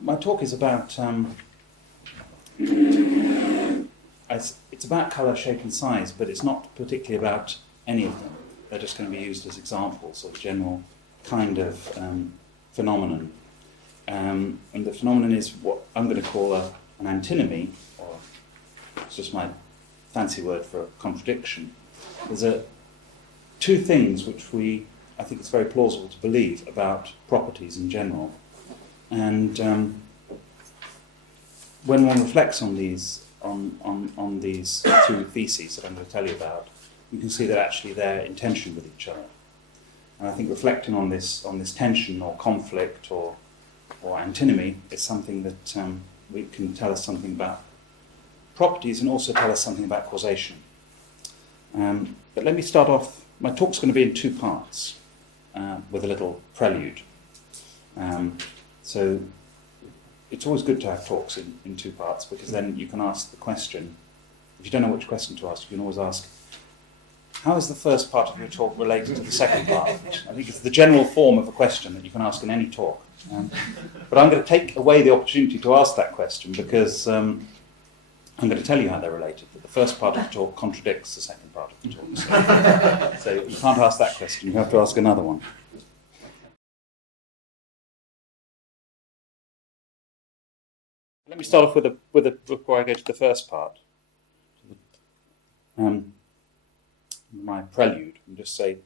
My talk is about, it's about colour, shape and size, but it's not particularly about any of them. They're just going to be used as examples of general kind of phenomenon. And the phenomenon is what I'm going to call an antinomy, or it's just my fancy word for a contradiction. There's two things which I think it's very plausible to believe about properties in general. And when one reflects on these two theses that I'm going to tell you about, you can see that actually they're in tension with each other. And I think reflecting on this tension or conflict or antinomy is something that we can tell us something about properties and also tell us something about causation. But let me start off. My talk's going to be in two parts with a little prelude. So it's always good to have talks in two parts, because then you can ask the question. If you don't know which question to ask, you can always ask, how is the first part of your talk related to the second part? I think it's the general form of a question that you can ask in any talk. But I'm going to take away the opportunity to ask that question, because I'm going to tell you how they're related. But the first part of the talk contradicts the second part of the talk. So you can't ask that question, you have to ask another one. Let me start off before I go to the first part. My prelude, and just say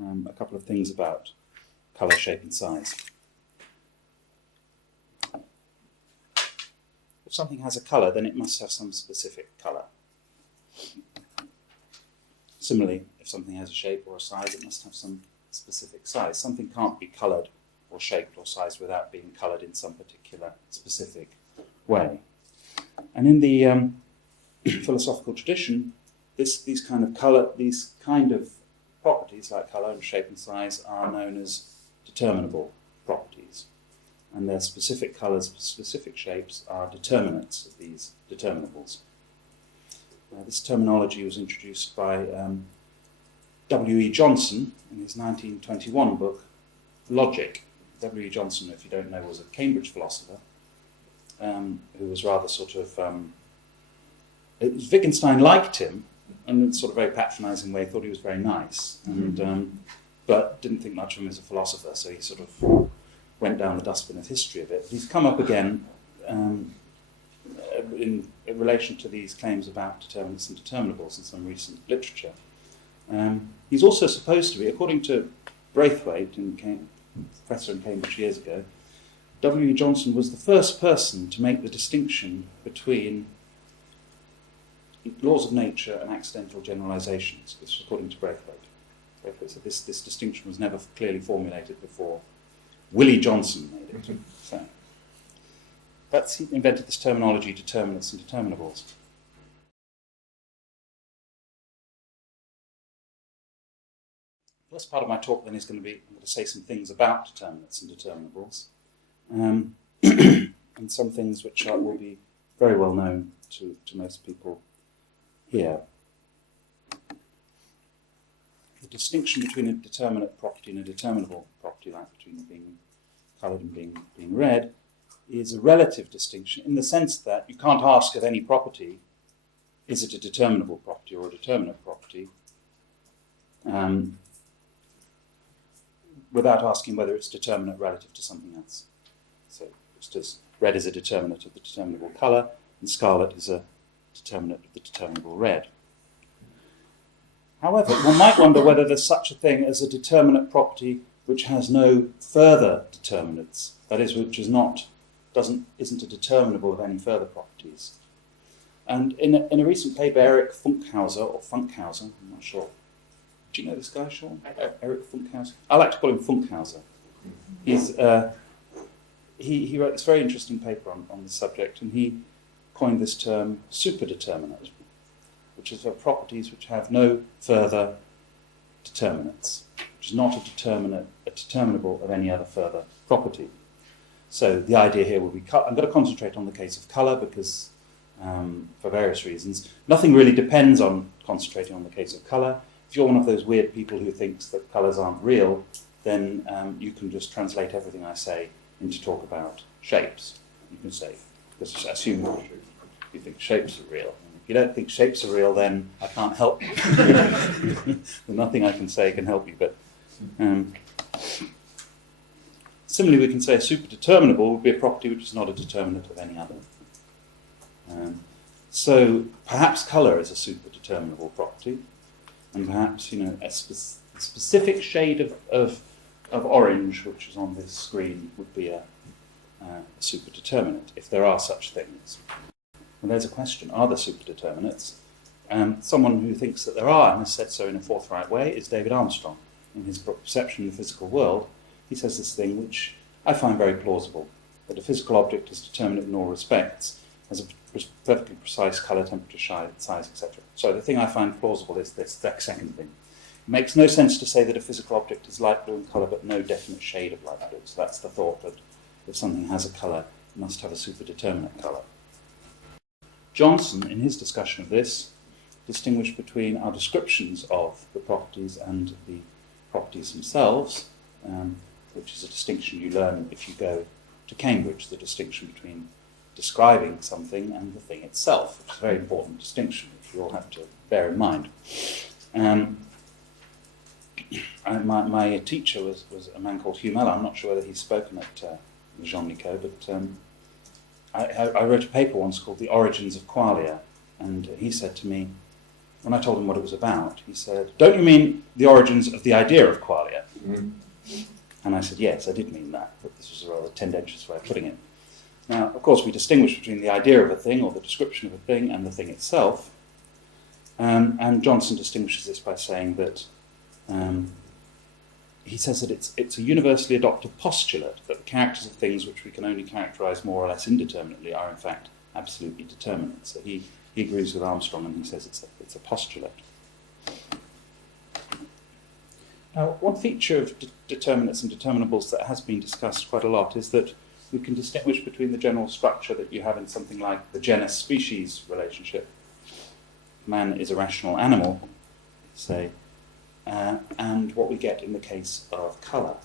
a couple of things about colour, shape and size. If something has a colour, then it must have some specific colour. Similarly, if something has a shape or a size, it must have some specific size. Something can't be coloured or shaped or sized without being coloured in some particular specific way. And in the philosophical tradition, these kind of properties like colour and shape and size are known as determinable properties. And their specific colours, specific shapes are determinants of these determinables. This terminology was introduced by W.E. Johnson in his 1921 book, Logic. W.E. Johnson, if you don't know, was a Cambridge philosopher who was rather Wittgenstein liked him, and in a sort of very patronising way, thought he was very nice, but didn't think much of him as a philosopher, so he sort of went down the dustbin of history a bit. He's come up again in relation to these claims about determinants and determinables in some recent literature. He's also supposed to be, according to Braithwaite, professor in Cambridge years ago, W.E. Johnson was the first person to make the distinction between laws of nature and accidental generalizations. This was according to Braithwaite. Braithwaite said this distinction was never clearly formulated before. Willie Johnson made it. So he invented this terminology, determinants and determinables. The first part of my talk then is going to be, I'm going to say some things about determinants and determinables, and some things which will be very well known to most people here. The distinction between a determinate property and a determinable property, like between being coloured and being red, is a relative distinction in the sense that you can't ask of any property, is it a determinable property or a determinate property, without asking whether it's determinate relative to something else. So just as red is a determinate of the determinable colour, and scarlet is a determinate of the determinable red. However, one might wonder whether there's such a thing as a determinate property which has no further determinants, that is, which isn't a determinable of any further properties. And in a recent paper, Eric Funkhauser, I'm not sure. Do you know this guy, Sean? Eric Funkhauser? I like to call him Funkhauser. He wrote this very interesting paper on this subject, and he coined this term superdeterminate, which is for properties which have no further determinants, which is not a determinable of any other further property. So the idea here will be, I'm going to concentrate on the case of colour because, for various reasons, nothing really depends on concentrating on the case of colour. If you're one of those weird people who thinks that colours aren't real, then you can just translate everything I say into talk about shapes, you can say. Because assume you think shapes are real. If you don't think shapes are real, then I can't help you. There's nothing I can say can help you. But similarly, we can say a superdeterminable would be a property which is not a determinant of any other. So perhaps colour is a superdeterminable property, and perhaps a specific shade of orange, which is on this screen, would be a superdeterminant, if there are such things. And there's a question: are there superdeterminates? Someone who thinks that there are, and has said so in a forthright way, is David Armstrong. In his book Perception of the Physical World, he says this thing which I find very plausible, that a physical object is determinate in all respects, has a perfectly precise colour, temperature, size, etc. So the thing I find plausible is this second thing. It makes no sense to say that a physical object is light blue in colour but no definite shade of light blue. So that's the thought, that if something has a colour, it must have a superdeterminate colour. Johnson, in his discussion of this, distinguished between our descriptions of the properties and the properties themselves, which is a distinction you learn if you go to Cambridge, the distinction between describing something and the thing itself, which is a very important distinction which you all have to bear in mind. My teacher was a man called Hugh Mellor. I'm not sure whether he's spoken at Jean Nicot, but I wrote a paper once called The Origins of Qualia, and he said to me, when I told him what it was about, he said, "Don't you mean the origins of the idea of qualia?" Mm. And I said, yes, I did mean that, but this was a rather tendentious way of putting it. Now, of course, we distinguish between the idea of a thing, or the description of a thing, and the thing itself. And Johnson distinguishes this by saying that he says that it's a universally adopted postulate that the characters of things which we can only characterise more or less indeterminately are in fact absolutely determinate. So he agrees with Armstrong, and he says it's a postulate. Now, one feature of determinates and determinables that has been discussed quite a lot is that we can distinguish between the general structure that you have in something like the genus-species relationship. Man is a rational animal, say, and what we get in the case of colour.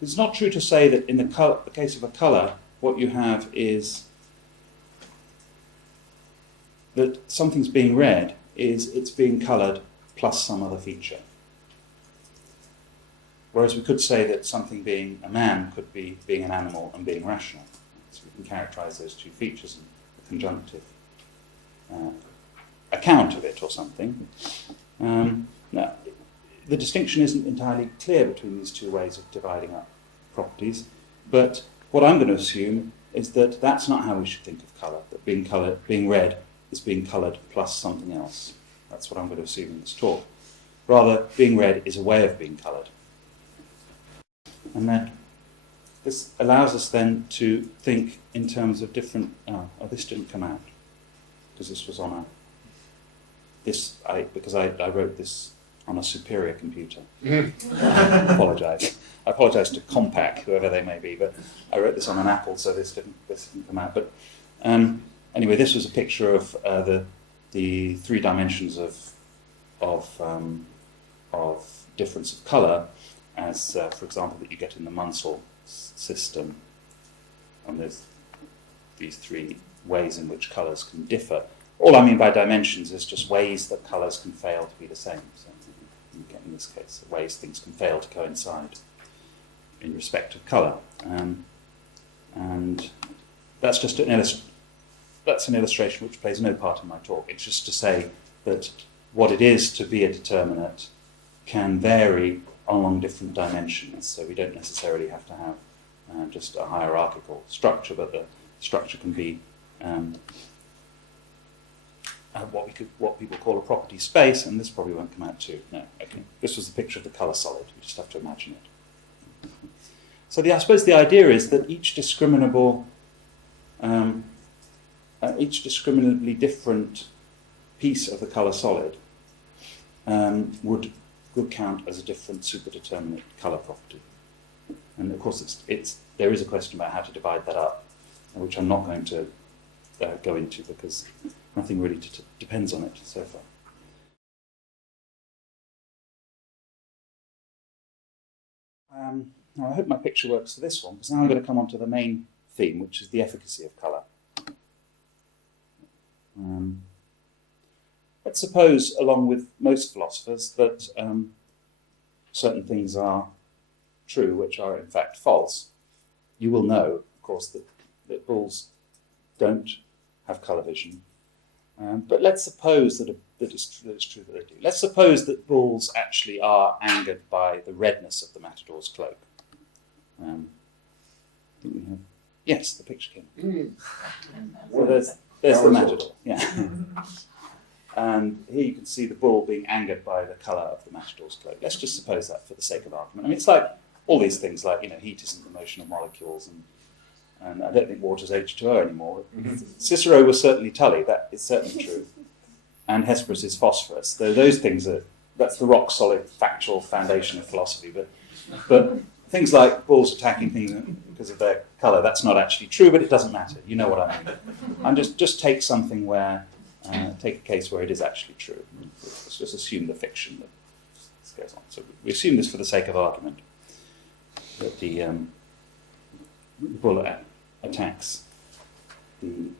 It's not true to say that in the case of a colour, what you have is that something's being read is it's being coloured plus some other feature. Whereas we could say that something being a man could be being an animal and being rational. So we can characterise those two features in a conjunctive account of it or something. Now, the distinction isn't entirely clear between these two ways of dividing up properties, but what I'm going to assume is that that's not how we should think of colour, that being read is being coloured plus something else. That's what I'm going to assume in this talk. Rather, being read is a way of being coloured. And then this allows us then to think in terms of different... Oh, this didn't come out, because this was on because I wrote this on a superior computer. I apologise. I apologise to Compaq, whoever they may be, but I wrote this on an Apple, so this didn't come out. But anyway, this was a picture of the three dimensions of difference of colour, as for example that you get in the Munsell system. And there's these three ways in which colours can differ. All I mean by dimensions is just ways that colours can fail to be the same. So you get in this case ways things can fail to coincide in respect of colour, and that's just an illustration which plays no part in my talk. It's just to say that what it is to be a determinate can vary along different dimensions. So we don't necessarily have to have just a hierarchical structure, but the structure can be what people call a property space, and this probably won't come out too. No, okay. This was the picture of the colour solid. You just have to imagine it. So I suppose the idea is that each discriminably different piece of the colour solid would count as a different superdeterminate colour property. And of course, there is a question about how to divide that up, which I'm not going to go into because nothing really depends on it so far. Now I hope my picture works for this one, because now I'm going to come on to the main theme, which is the efficacy of colour. Let's suppose, along with most philosophers, that certain things are true which are in fact false. You will know, of course, that bulls don't have colour vision. But let's suppose that it's true that they do. Let's suppose that bulls actually are angered by the redness of the matador's cloak. I think we have, yes, the picture came. So there's the matador, yeah. And here you can see the bull being angered by the colour of the matador's cloak. Let's just suppose that for the sake of argument. I mean, it's like all these things, like, heat isn't the motion of molecules, and I don't think water's H2O anymore. Cicero was certainly Tully, that is certainly true. And Hesperus is phosphorus. Though those things that's the rock solid factual foundation of philosophy. But things like bulls attacking things because of their colour, that's not actually true, but it doesn't matter. You know what I mean. And just take something where, take a case where it is actually true. Let's just assume the fiction that this goes on. So we assume this for the sake of argument, that the bull attacks the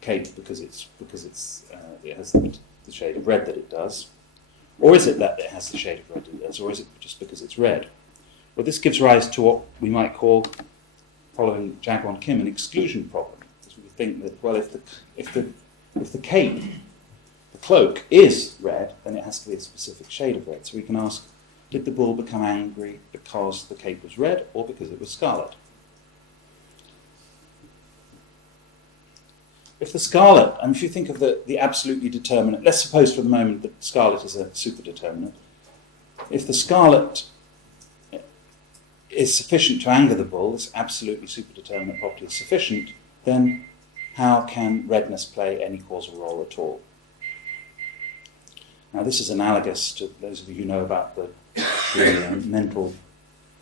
cape because it has the shade of red that it does, or is it that it has the shade of red that it does, or is it just because it's red? Well, this gives rise to what we might call, following Jaguar and Kim, an exclusion problem. Because we think that, well, if the cape, the cloak, is red, then it has to be a specific shade of red. So we can ask, did the bull become angry because the cape was red or because it was scarlet? If the scarlet, and if you think of the absolutely determinate, let's suppose for the moment that scarlet is a superdeterminate. If the scarlet is sufficient to anger the bull, this absolutely superdeterminate property is sufficient, then how can redness play any causal role at all? Now this is analogous to those of you who know about the mental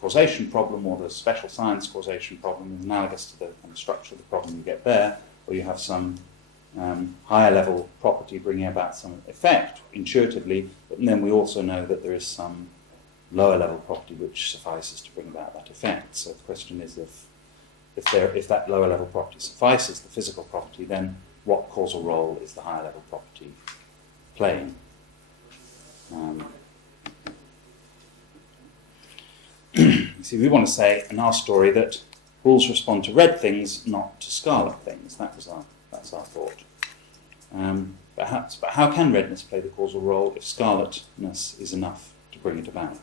causation problem or the special science causation problem, is analogous to the kind of structure of the problem you get there, where you have some higher level property bringing about some effect intuitively, but then we also know that there is some lower level property which suffices to bring about that effect. So the question is, if that lower level property suffices, the physical property, then what causal role is the higher level property playing? You see, we want to say in our story that bulls respond to red things, not to scarlet things. That's our thought. But how can redness play the causal role if scarletness is enough to bring it about?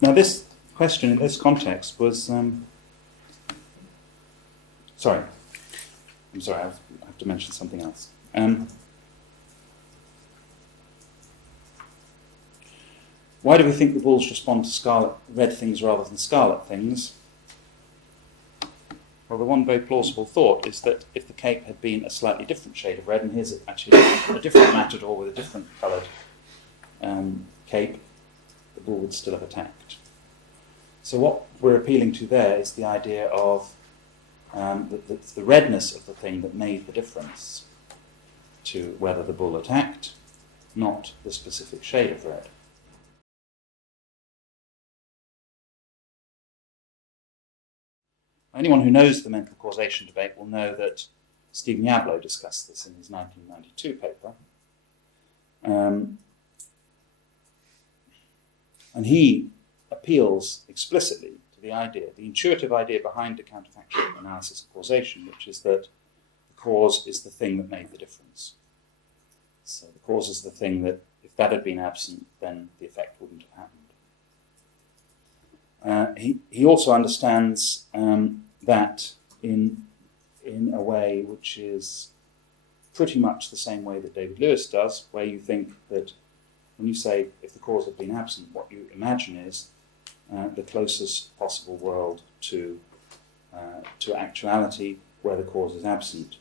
Now, this question in this context was. Sorry, I have to mention something else. Why do we think the bulls respond to red things rather than scarlet things? Well, the one very plausible thought is that if the cape had been a slightly different shade of red, and here's actually a different matador with a different coloured cape, the bull would still have attacked. So what we're appealing to there is the idea of the redness of the thing that made the difference to whether the bull attacked, not the specific shade of red. Anyone who knows the mental causation debate will know that Stephen Yablo discussed this in his 1992 paper. And he appeals explicitly to the intuitive idea behind the counterfactual analysis of causation, which is that the cause is the thing that made the difference. So the cause is the thing that, if that had been absent, then the effect wouldn't have happened. He also understands that in a way which is pretty much the same way that David Lewis does, where you think that when you say if the cause had been absent, what you imagine is the closest possible world to actuality where the cause is absent.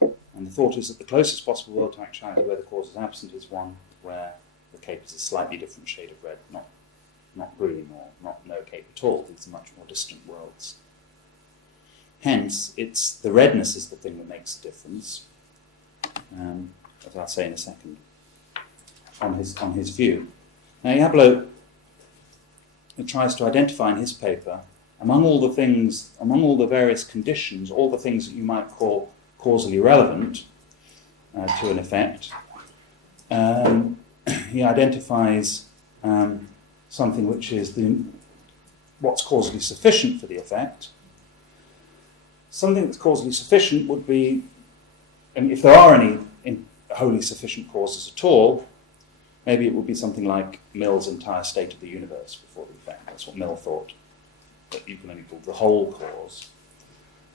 And the thought is that the closest possible world to actuality where the cause is absent is one where the cape is a slightly different shade of red, not green or not no cape at all. These are much more distant worlds. Hence, it's the redness is the thing that makes a difference, as I'll say in a second, on his view. Now, Yablo tries to identify in his paper, among all the various conditions, all the things that you might call causally relevant to an effect, he identifies something which is what's causally sufficient for the effect. Something that's causally sufficient would be, and if there are any wholly sufficient causes at all, maybe it would be something like Mill's entire state of the universe before the effect. That's what Mill thought, that you can only call the whole cause.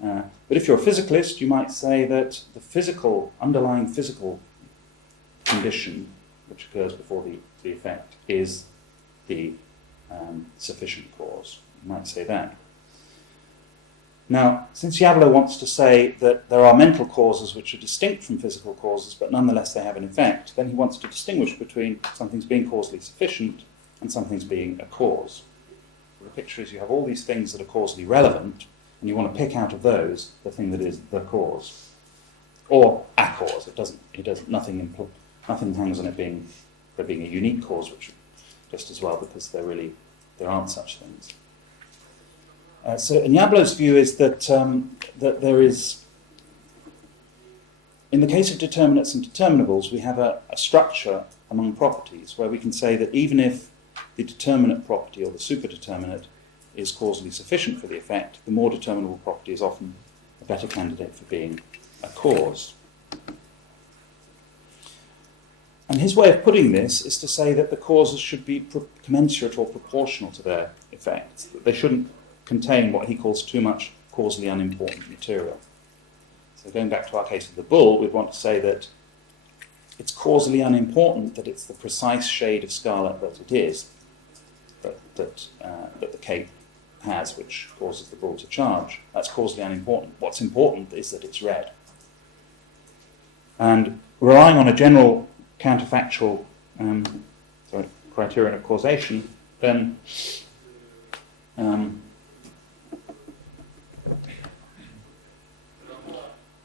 But if you're a physicalist, you might say that the underlying physical condition which occurs before the effect is the sufficient cause. You might say that. Now, since Diablo wants to say that there are mental causes which are distinct from physical causes, but nonetheless they have an effect, then he wants to distinguish between something's being causally sufficient and something's being a cause. The picture is you have all these things that are causally relevant, and you want to pick out of those the thing that is the cause, or a cause. Nothing hangs on it being a unique cause, which just as well, because there aren't such things. So Diablo's view is that there is, in the case of determinates and determinables, we have a structure among properties where we can say that even if the determinate property or the superdeterminate is causally sufficient for the effect, the more determinable property is often a better candidate for being a cause. And his way of putting this is to say that the causes should be commensurate or proportional to their effects. That they shouldn't contain what he calls too much causally unimportant material. So going back to our case of the bull, we'd want to say that it's causally unimportant that it's the precise shade of scarlet that it is, that the cape has, which causes the bull to charge. That's causally unimportant. What's important is that it's red. And relying on a general counterfactual criterion of causation, then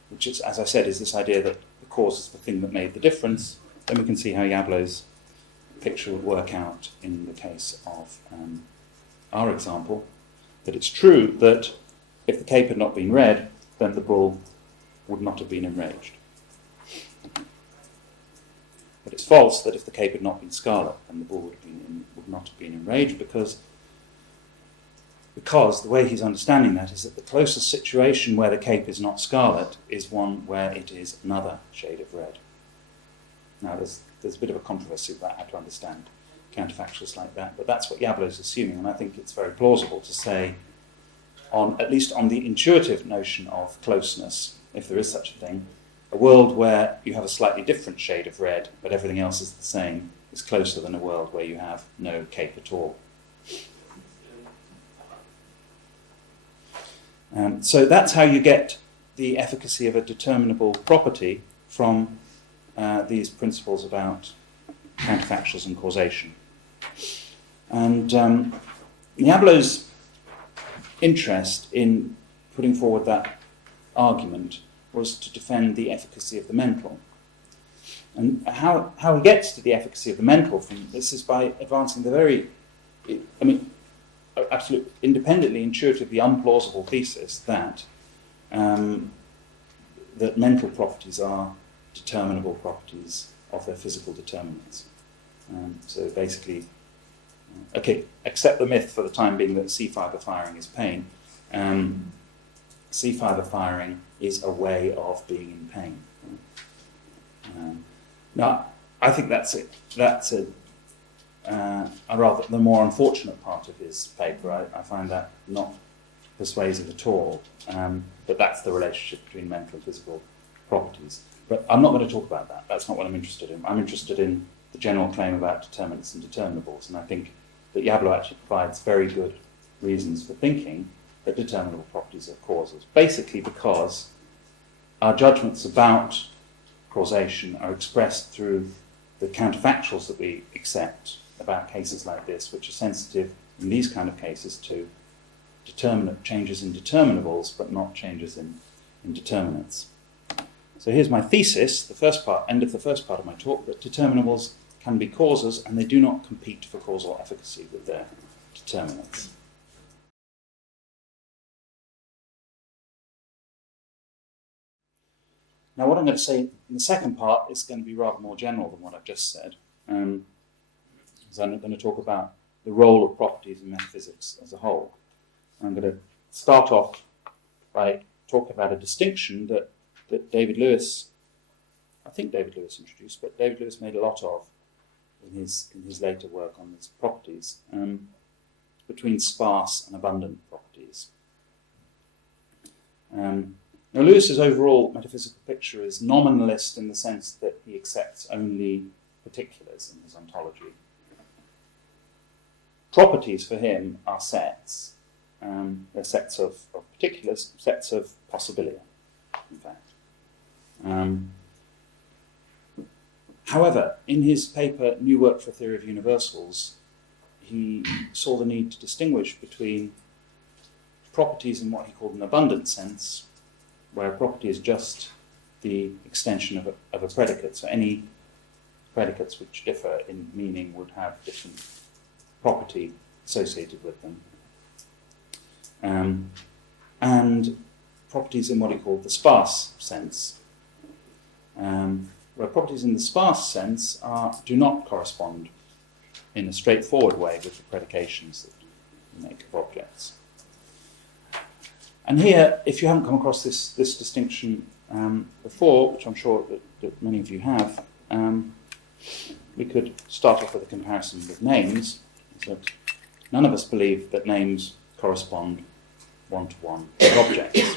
which is, as I said, is this idea that the cause is the thing that made the difference, then we can see how Diablo's picture would work out in the case of our example, that it's true that if the cape had not been red, then the bull would not have been enraged. But it's false that if the cape had not been scarlet, then the bull would not have been enraged, because the way he's understanding that is that the closest situation where the cape is not scarlet is one where it is another shade of red. Now, there's a bit of a controversy about how to understand counterfactuals like that, but that's what Diablo's assuming, and I think it's very plausible to say, at least on the intuitive notion of closeness, if there is such a thing, a world where you have a slightly different shade of red, but everything else is the same, is closer than a world where you have no cape at all. So that's how you get the efficacy of a determinable property from these principles about counterfactuals and causation. And Diablo's interest in putting forward that argument was to defend the efficacy of the mental. And how he gets to the efficacy of the mental from this is by advancing the absolutely independently, intuitively unplausible thesis that that mental properties are determinable properties of their physical determinants. So basically, accept the myth for the time being that C-fibre firing is pain. C-fibre firing is a way of being in pain. Now, I think that's rather the more unfortunate part of his paper. I find that not persuasive at all. But that's the relationship between mental and physical properties. But I'm not going to talk about that. That's not what I'm interested in. I'm interested in the general claim about determinants and determinables. And I think that Diablo actually provides very good reasons for thinking that determinable properties are causes. Basically because our judgments about causation are expressed through the counterfactuals that we accept about cases like this, which are sensitive in these kind of cases to determinate changes in determinables, but not changes in determinants. So here's my thesis, end of the first part of my talk, that determinables can be causes and they do not compete for causal efficacy with their determinants. Now, what I'm going to say in the second part is going to be rather more general than what I've just said. So I'm going to talk about the role of properties in metaphysics as a whole. I'm going to start off by talking about a distinction that David Lewis, I think David Lewis introduced, but David Lewis made a lot of in his later work on these properties, between sparse and abundant properties. Now, Lewis's overall metaphysical picture is nominalist in the sense that he accepts only particulars in his ontology. Properties for him are sets. They're sets of particulars, sets of possibilia, in fact. However, in his paper, New Work for a Theory of Universals, he saw the need to distinguish between properties in what he called an abundant sense, where a property is just the extension of a predicate. So any predicates which differ in meaning would have different property associated with them. And properties in what he called the sparse sense, where properties in the sparse sense do not correspond in a straightforward way with the predications that you make of objects. And here, if you haven't come across this distinction before, which I'm sure that many of you have, we could start off with a comparison with names. So none of us believe that names correspond one-to-one with objects.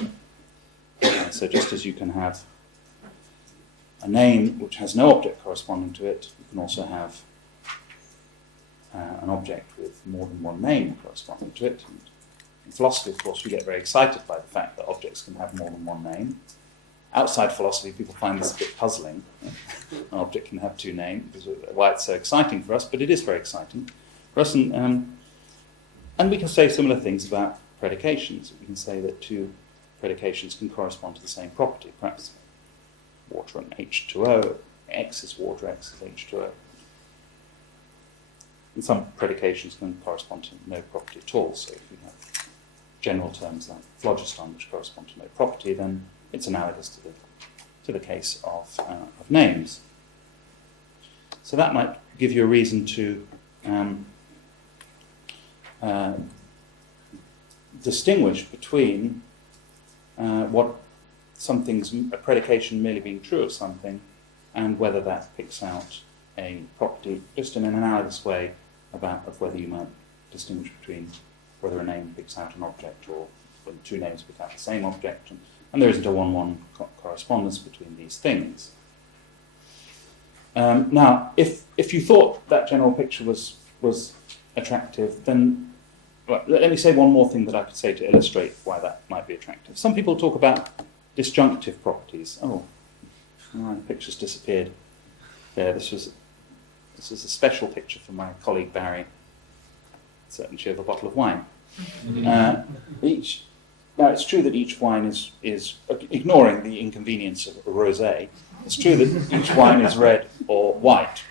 So just as you can have a name which has no object corresponding to it, you can also have an object with more than one name corresponding to it. And in philosophy, of course, we get very excited by the fact that objects can have more than one name. Outside philosophy, people find this a bit puzzling. An object can have two names, because why it's so exciting for us, but it is very exciting for us. And we can say similar things about predications. We can say that two predications can correspond to the same property. Perhaps water and H2O, X is water, X is H2O. And some predications can correspond to no property at all. So if you have general terms like phlogiston, which correspond to no property, then it's analogous to the case of names. So that might give you a reason to distinguish between what something's a predication merely being true of something, and whether that picks out a property, just in an analogous way of whether you might distinguish between whether a name picks out an object or whether two names pick out the same object, and there isn't a one-one correspondence between these things. Now, if you thought that general picture was attractive, then let me say one more thing that I could say to illustrate why that might be attractive. Some people talk about disjunctive properties. Oh, the picture's disappeared. There, this was a special picture from my colleague Barry. Certainly she have a bottle of wine. Now, it's true that each wine is ignoring the inconvenience of a rosé. It's true that each wine is red or white.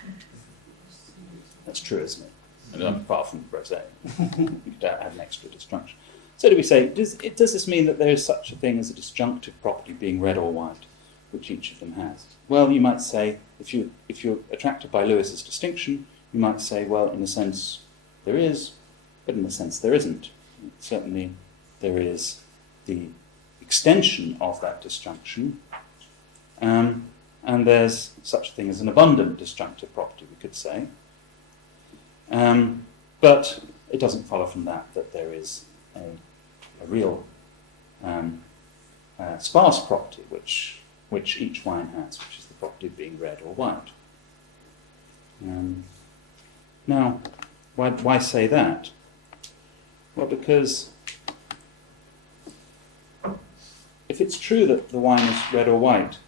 That's true, isn't it? And apart from rosé, you could add an extra disjunction. So do we say, does this mean that there is such a thing as a disjunctive property being red or white, which each of them has? Well, you might say, if you're attracted by Lewis's distinction, you might say, well, in a sense there is, but in a sense there isn't. Certainly there is the extension of that disjunction, and there's such a thing as an abundant disjunctive property, we could say. But it doesn't follow from that there is a real sparse property which each wine has, which is the property of being red or white. Now, why say that? Well, because if it's true that the wine is red or white,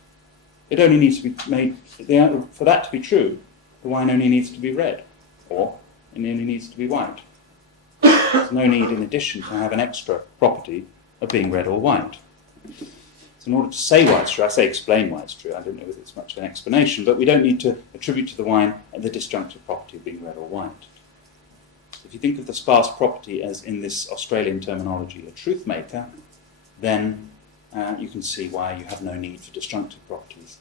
it only needs to be made, for that to be true, the wine only needs to be red, or it only needs to be white. There's no need, in addition, to have an extra property of being red or white. So in order to say why it's true, I say explain why it's true, I don't know whether it's much of an explanation, but we don't need to attribute to the wine the disjunctive property of being red or white. If you think of the sparse property as, in this Australian terminology, a truth maker, then you can see why you have no need for disjunctive properties.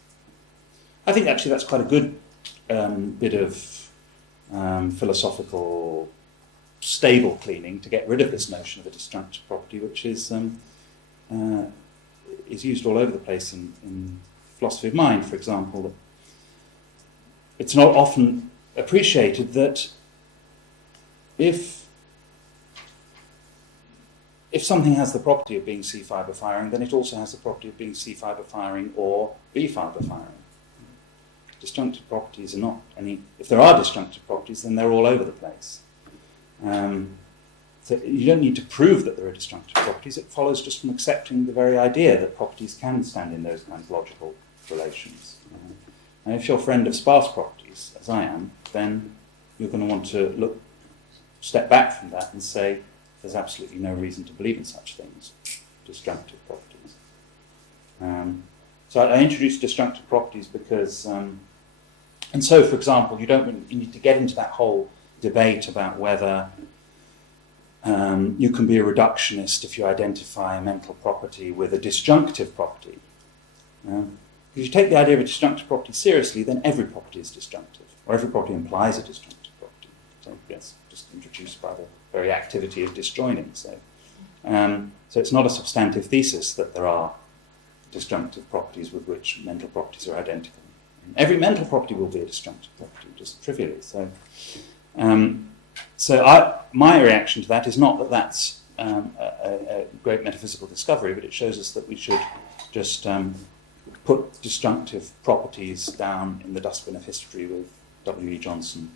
I think actually that's quite a good bit of philosophical stable cleaning to get rid of this notion of a disjunctive property, which is used all over the place in philosophy of mind, for example. It's not often appreciated that if something has the property of being C fibre firing, then it also has the property of being C fibre firing or B fibre firing. Disjunctive properties are not any. If there are disjunctive properties, then they're all over the place. So you don't need to prove that there are disjunctive properties. It follows just from accepting the very idea that properties can stand in those kinds of logical relations. And if you're a friend of sparse properties, as I am, then you're going to want to step back from that and say there's absolutely no reason to believe in such things, disjunctive properties. So I introduced disjunctive properties because, and so, for example, you need to get into that whole debate about whether you can be a reductionist if you identify a mental property with a disjunctive property. If you take the idea of a disjunctive property seriously, then every property is disjunctive, or every property implies a disjunctive property. So that's just introduced by the very activity of disjoining. So it's not a substantive thesis that there are disjunctive properties with which mental properties are identical. Every mental property will be a disjunctive property, just trivially. My reaction to that is not that that's a great metaphysical discovery, but it shows us that we should just put disjunctive properties down in the dustbin of history with W.E. Johnson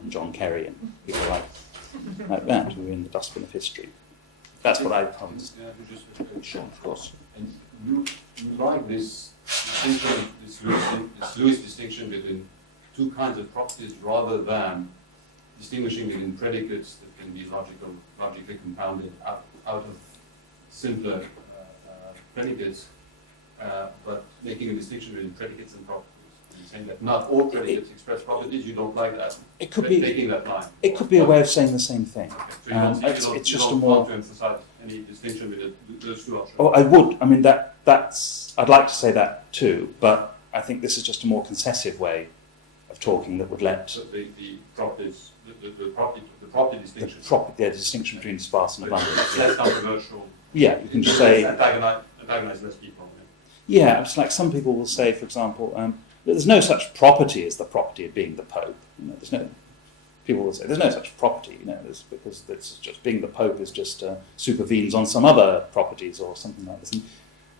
and John Kerry and people like that who are in the dustbin of history. That's what I promise. Sure, of course. And you like this distinction, this Lewis distinction between two kinds of properties rather than distinguishing between predicates that can be logically compounded out of simpler predicates, but making a distinction between predicates and properties. You're saying that not all predicates express properties. You don't like that. It could be taking that line. It could be a way of saying the same thing. Okay. So you don't want to emphasize any distinction between those two options. Oh, I would. I mean, that's. I'd like to say that too, but I think this is just a more concessive way of talking that would let the properties, the property distinction. The distinction between sparse and abundant. It's less controversial. Yeah, you can just say antagonize less people. Yeah, it's like some people will say, for example, there's no such property as the property of being the Pope. People will say there's no such property, because it's just being the Pope is just supervenes on some other properties or something like this.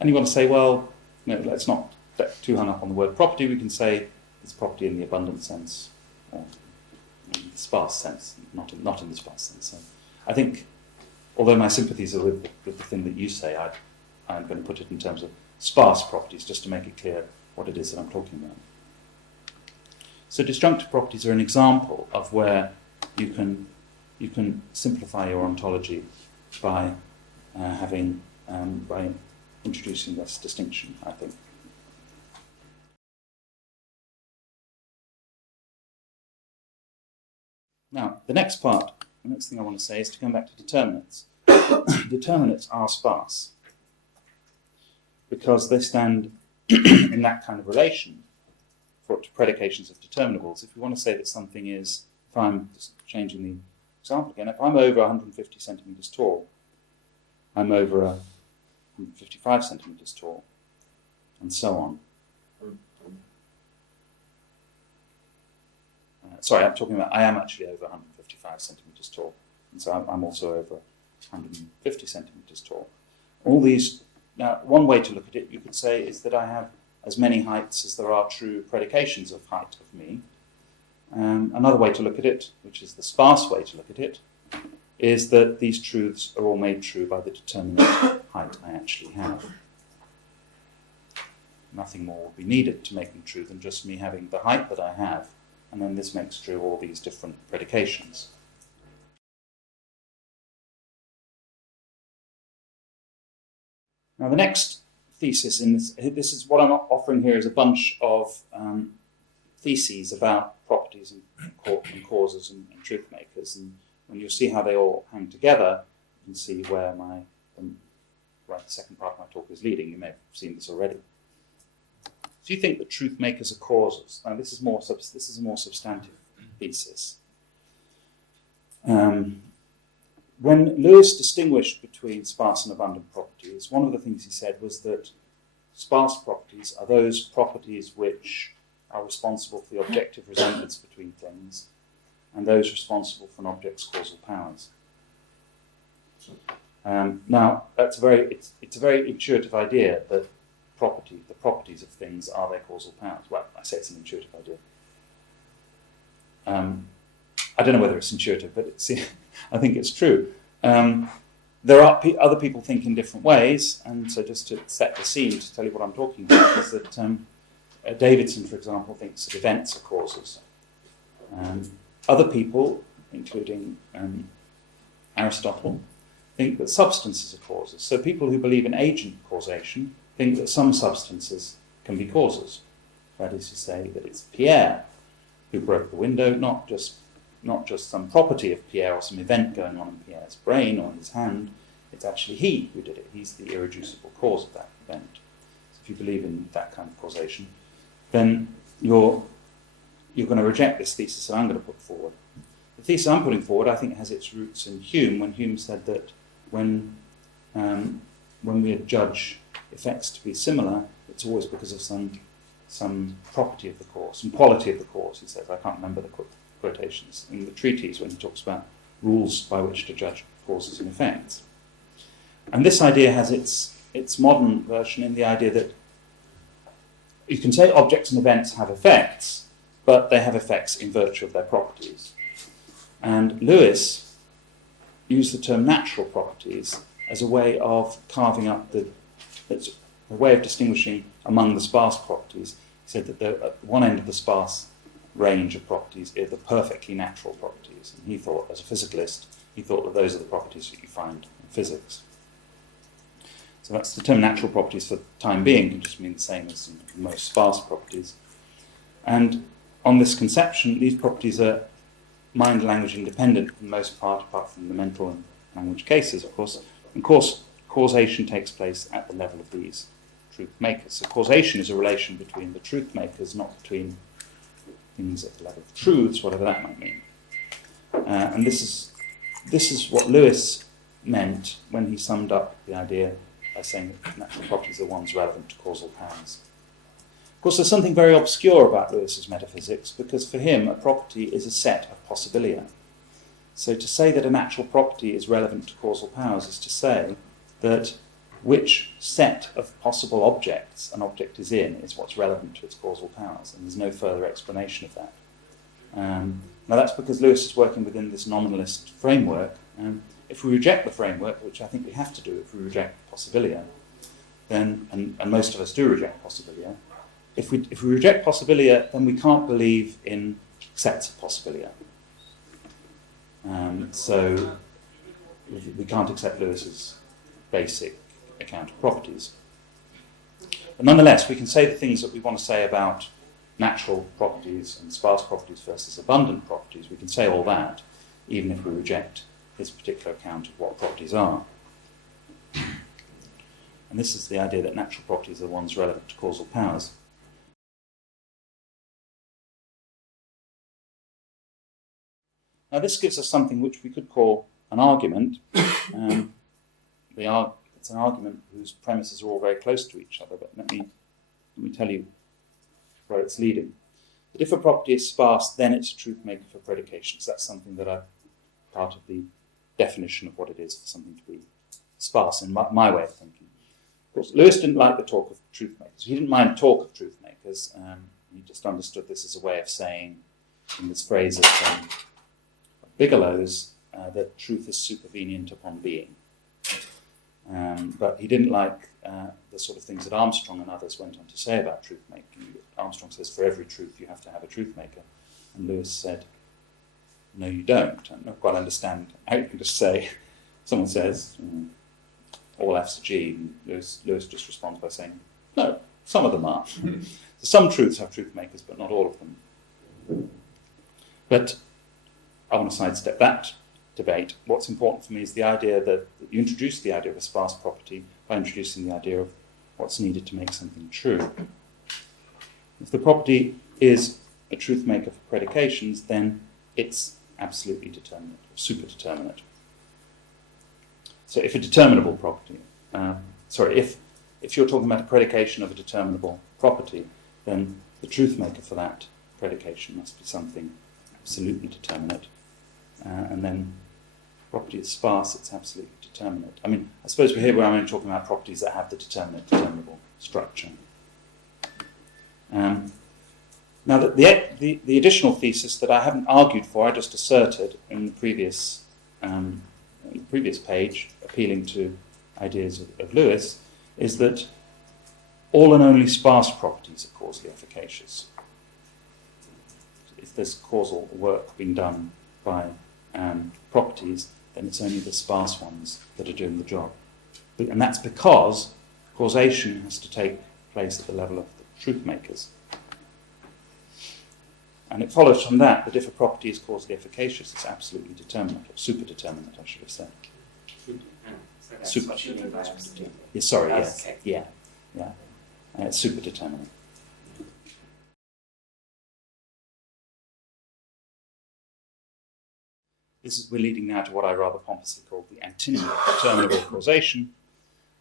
And you want to say, well, let's not get too hung up on the word property. We can say it's property in the abundant sense, or in the sparse sense, not in the sparse sense. So I think, although my sympathies are with the thing that you say, I'm going to put it in terms of sparse properties, just to make it clear what it is that I'm talking about. So disjunctive properties are an example of where you can simplify your ontology by by introducing this distinction, I think. Now, the next thing I want to say is to come back to determinants. Determinants are sparse because they stand in that kind of relation to predications of determinables. If we want to say that something is, if I'm just changing the example again, if I'm over 150 centimetres tall, I'm over 155 centimetres tall, and so on. Sorry, I'm talking about I am actually over 155 centimetres tall, and so I'm also over 150 centimetres tall. All these. Now, one way to look at it, you could say, is that I have as many heights as there are true predications of height of me. Another way to look at it, which is the sparse way to look at it, is that these truths are all made true by the determinate height I actually have. Nothing more will be needed to make them true than just me having the height that I have, and then this makes true all these different predications. Now, the next thesis in this is what I'm offering here is a bunch of theses about properties and causes and truth makers. And when you see how they all hang together, you can see where the second part of my talk is leading. You may have seen this already. So you think that truth makers are causes. Now this is a more substantive thesis. When Lewis distinguished between sparse and abundant properties, one of the things he said was that sparse properties are those properties which are responsible for the objective resemblance between things, and those responsible for an object's causal powers. Now, it's a very intuitive idea that the properties of things are their causal powers. Well, I say it's an intuitive idea. I don't know whether it's intuitive, but I think it's true. There are other people think in different ways, and so just to set the scene, to tell you what I'm talking about, is that Davidson, for example, thinks that events are causes. Other people, including Aristotle, think that substances are causes. So people who believe in agent causation think that some substances can be causes. That is to say that it's Pierre who broke the window, not just some property of Pierre or some event going on in Pierre's brain or in his hand. It's actually he who did it. He's the irreducible cause of that event. So if you believe in that kind of causation, then you're going to reject this thesis that I'm going to put forward. The thesis I'm putting forward, I think, has its roots in Hume, when Hume said that when we judge effects to be similar, it's always because of some property of the cause, some quality of the cause, he says. I can't remember the quotations in the treatise when he talks about rules by which to judge causes and effects. And this idea has its modern version in the idea that you can say objects and events have effects, but they have effects in virtue of their properties. And Lewis used the term natural properties as a way of carving up a way of distinguishing among the sparse properties. He said that at one end of the sparse range of properties are the perfectly natural properties. And he thought, as a physicalist, he thought that those are the properties that you find in physics. So that's the term natural properties for the time being can just mean the same as in most sparse properties. And on this conception, these properties are mind and language independent for the most part, apart from the mental and language cases, of course. And causation takes place at the level of these truth makers. So causation is a relation between the truth makers, not between things at the level of truths, whatever that might mean. And this is what Lewis meant when he summed up the idea by saying that natural properties are ones relevant to causal powers. Of course, there's something very obscure about Lewis's metaphysics, because for him a property is a set of possibilia. So to say that a natural property is relevant to causal powers is to say that which set of possible objects an object is in is what's relevant to its causal powers, and there's no further explanation of that. Now that's because Lewis is working within this nominalist framework. If we reject the framework, which I think we have to do if we reject possibilia, then, and most of us do reject possibilia, if we reject possibilia, then we can't believe in sets of possibilia. So we can't accept Lewis's basic account of properties. But nonetheless, we can say the things that we want to say about natural properties and sparse properties versus abundant properties. We can say all that, even if we reject his particular account of what properties are. And this is the idea that natural properties are the ones relevant to causal powers. Now this gives us something which we could call an argument. It's an argument whose premises are all very close to each other, but let me tell you where it's leading. That if a property is sparse, then it's a truth maker for predications. That's something that part of the definition of what it is for something to be sparse in my way of thinking. Of course, Lewis didn't like the talk of truth makers. He didn't mind talk of truth makers. He just understood this as a way of saying, in this phrase of Bigelow's, that truth is supervenient upon being. But he didn't like the sort of things that Armstrong and others went on to say about truth making. Armstrong says, for every truth you have to have a truth maker. And Lewis said, no, you don't. I don't quite understand how you can just say, someone says, all F's a G, and Lewis just responds by saying, no, some of them are. So some truths have truth makers, but not all of them. But I want to sidestep that debate. What's important for me is the idea that you introduce the idea of a sparse property by introducing the idea of what's needed to make something true. If the property is a truth maker for predications, then it's absolutely determinate, or superdeterminate. So if a determinable property, if you're talking about a predication of a determinable property, then the truth maker for that predication must be something absolutely determinate. And then property is sparse, it's absolutely determinate. I mean, I suppose we're here where I'm only talking about properties that have the determinable structure. Now, the additional thesis that I haven't argued for, I just asserted in the previous page, appealing to ideas of Lewis, is that all and only sparse properties are causally efficacious. If there's causal work being done by properties, then it's only the sparse ones that are doing the job. And that's because causation has to take place at the level of the truth makers. And it follows from that if a property is causally efficacious, it's absolutely determinate, or superdeterminate, I should have said. That's what you mean by absolute. Yeah, sorry, yes. Okay. Yeah. It's superdeterminate. We're leading now to what I rather pompously called the antinomy of determinable causation.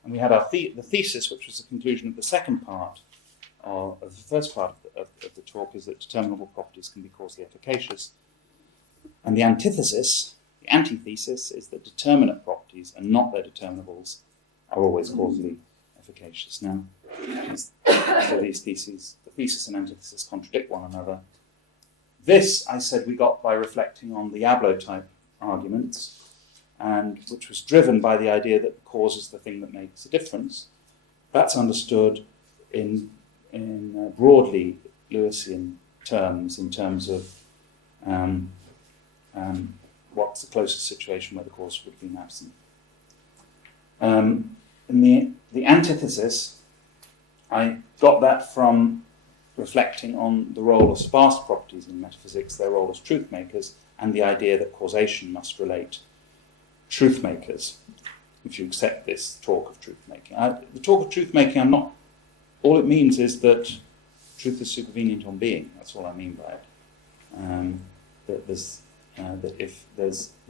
And we had the thesis, which was the conclusion of the second part of the first part of the talk, is that determinable properties can be causally efficacious. And the antithesis, the antithesis, is that determinate properties and not their determinables are always causally efficacious. Now, so these theses, the thesis and antithesis, contradict one another. This, I said, we got by reflecting on the Ablo-type arguments, and which was driven by the idea that the cause is the thing that makes a difference. That's understood in broadly Lewisian terms, in terms of what's the closest situation where the cause would have been absent. In the antithesis, I got that from reflecting on the role of sparse properties in metaphysics, their role as truth makers, and the idea that causation must relate truth makers, if you accept this talk of truth making. The talk of truth making, all it means is that truth is supervenient on being. That's all I mean by it. That if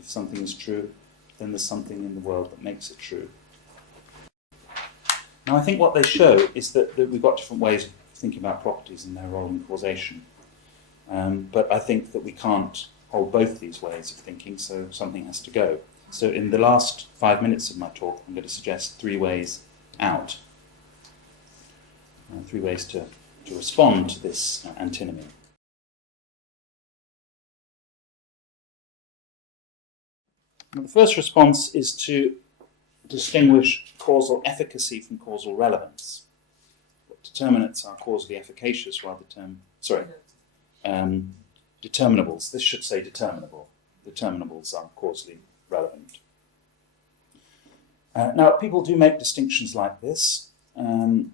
something is true, then there's something in the world that makes it true. Now, I think what they show is that we've got different ways of thinking about properties and their role in causation. But I think that we can't hold both these ways of thinking, so something has to go. So in the last 5 minutes of my talk, I'm going to suggest 3 ways out. 3 ways to respond to this antinomy. Now, the first response is to distinguish causal efficacy from causal relevance. Determinates are causally efficacious rather than determinables. This should say determinable. Determinables are causally relevant. Now, people do make distinctions like this. No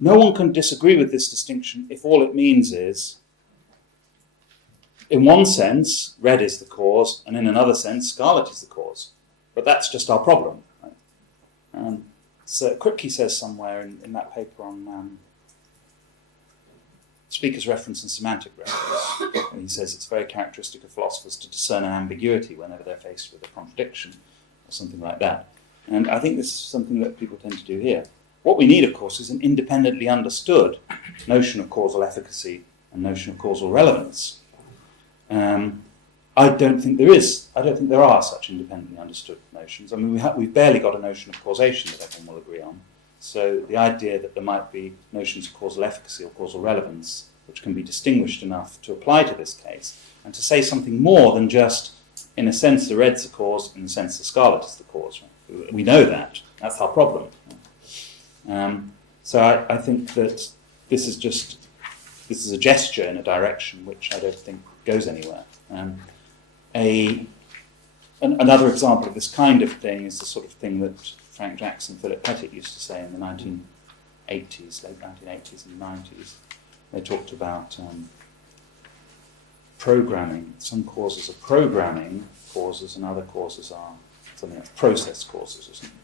one can disagree with this distinction if all it means is, in one sense, red is the cause, and in another sense, scarlet is the cause. But that's just our problem. Right? So Kripke says somewhere in that paper on speaker's reference and semantic reference, and he says it's very characteristic of philosophers to discern an ambiguity whenever they're faced with a contradiction or something like that. And I think this is something that people tend to do here. What we need, of course, is an independently understood notion of causal efficacy and notion of causal relevance. I don't think there is. I don't think there are such independently understood notions. I mean, we've barely got a notion of causation that everyone will agree on. So the idea that there might be notions of causal efficacy or causal relevance which can be distinguished enough to apply to this case, and to say something more than just, in a sense, the red's the cause, in a sense, the scarlet is the cause. Right? We know that. That's our problem. So I think that this is a gesture in a direction which I don't think goes anywhere. Another example of this kind of thing is the sort of thing that Frank Jackson, Philip Pettit used to say in the 1980s, late 1980s and 90s. They talked about programming. Some causes are programming causes, and other causes are something like process causes or something.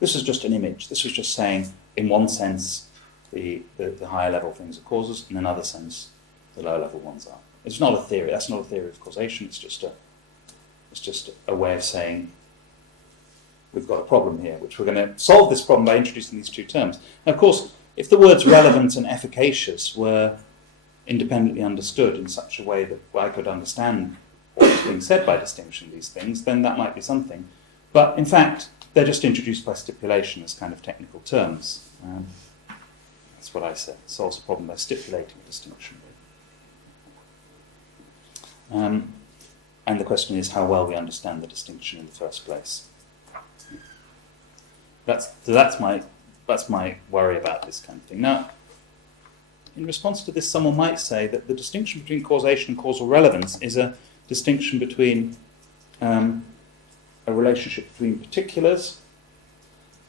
This is just an image. This was just saying, in one sense, the higher level things are causes, in another sense, the lower level ones are. It's not a theory. That's not a theory of causation. It's just a way of saying we've got a problem here, which we're going to solve this problem by introducing these two terms. Now, of course, if the words relevant and efficacious were independently understood in such a way that I could understand what was being said by distinguishing these things, then that might be something. But in fact, they're just introduced by stipulation as kind of technical terms. That's what I said. It solves the problem by stipulating a distinction. And the question is how well we understand the distinction in the first place. That's my worry about this kind of thing. Now, in response to this, someone might say that the distinction between causation and causal relevance is a distinction between a relationship between particulars,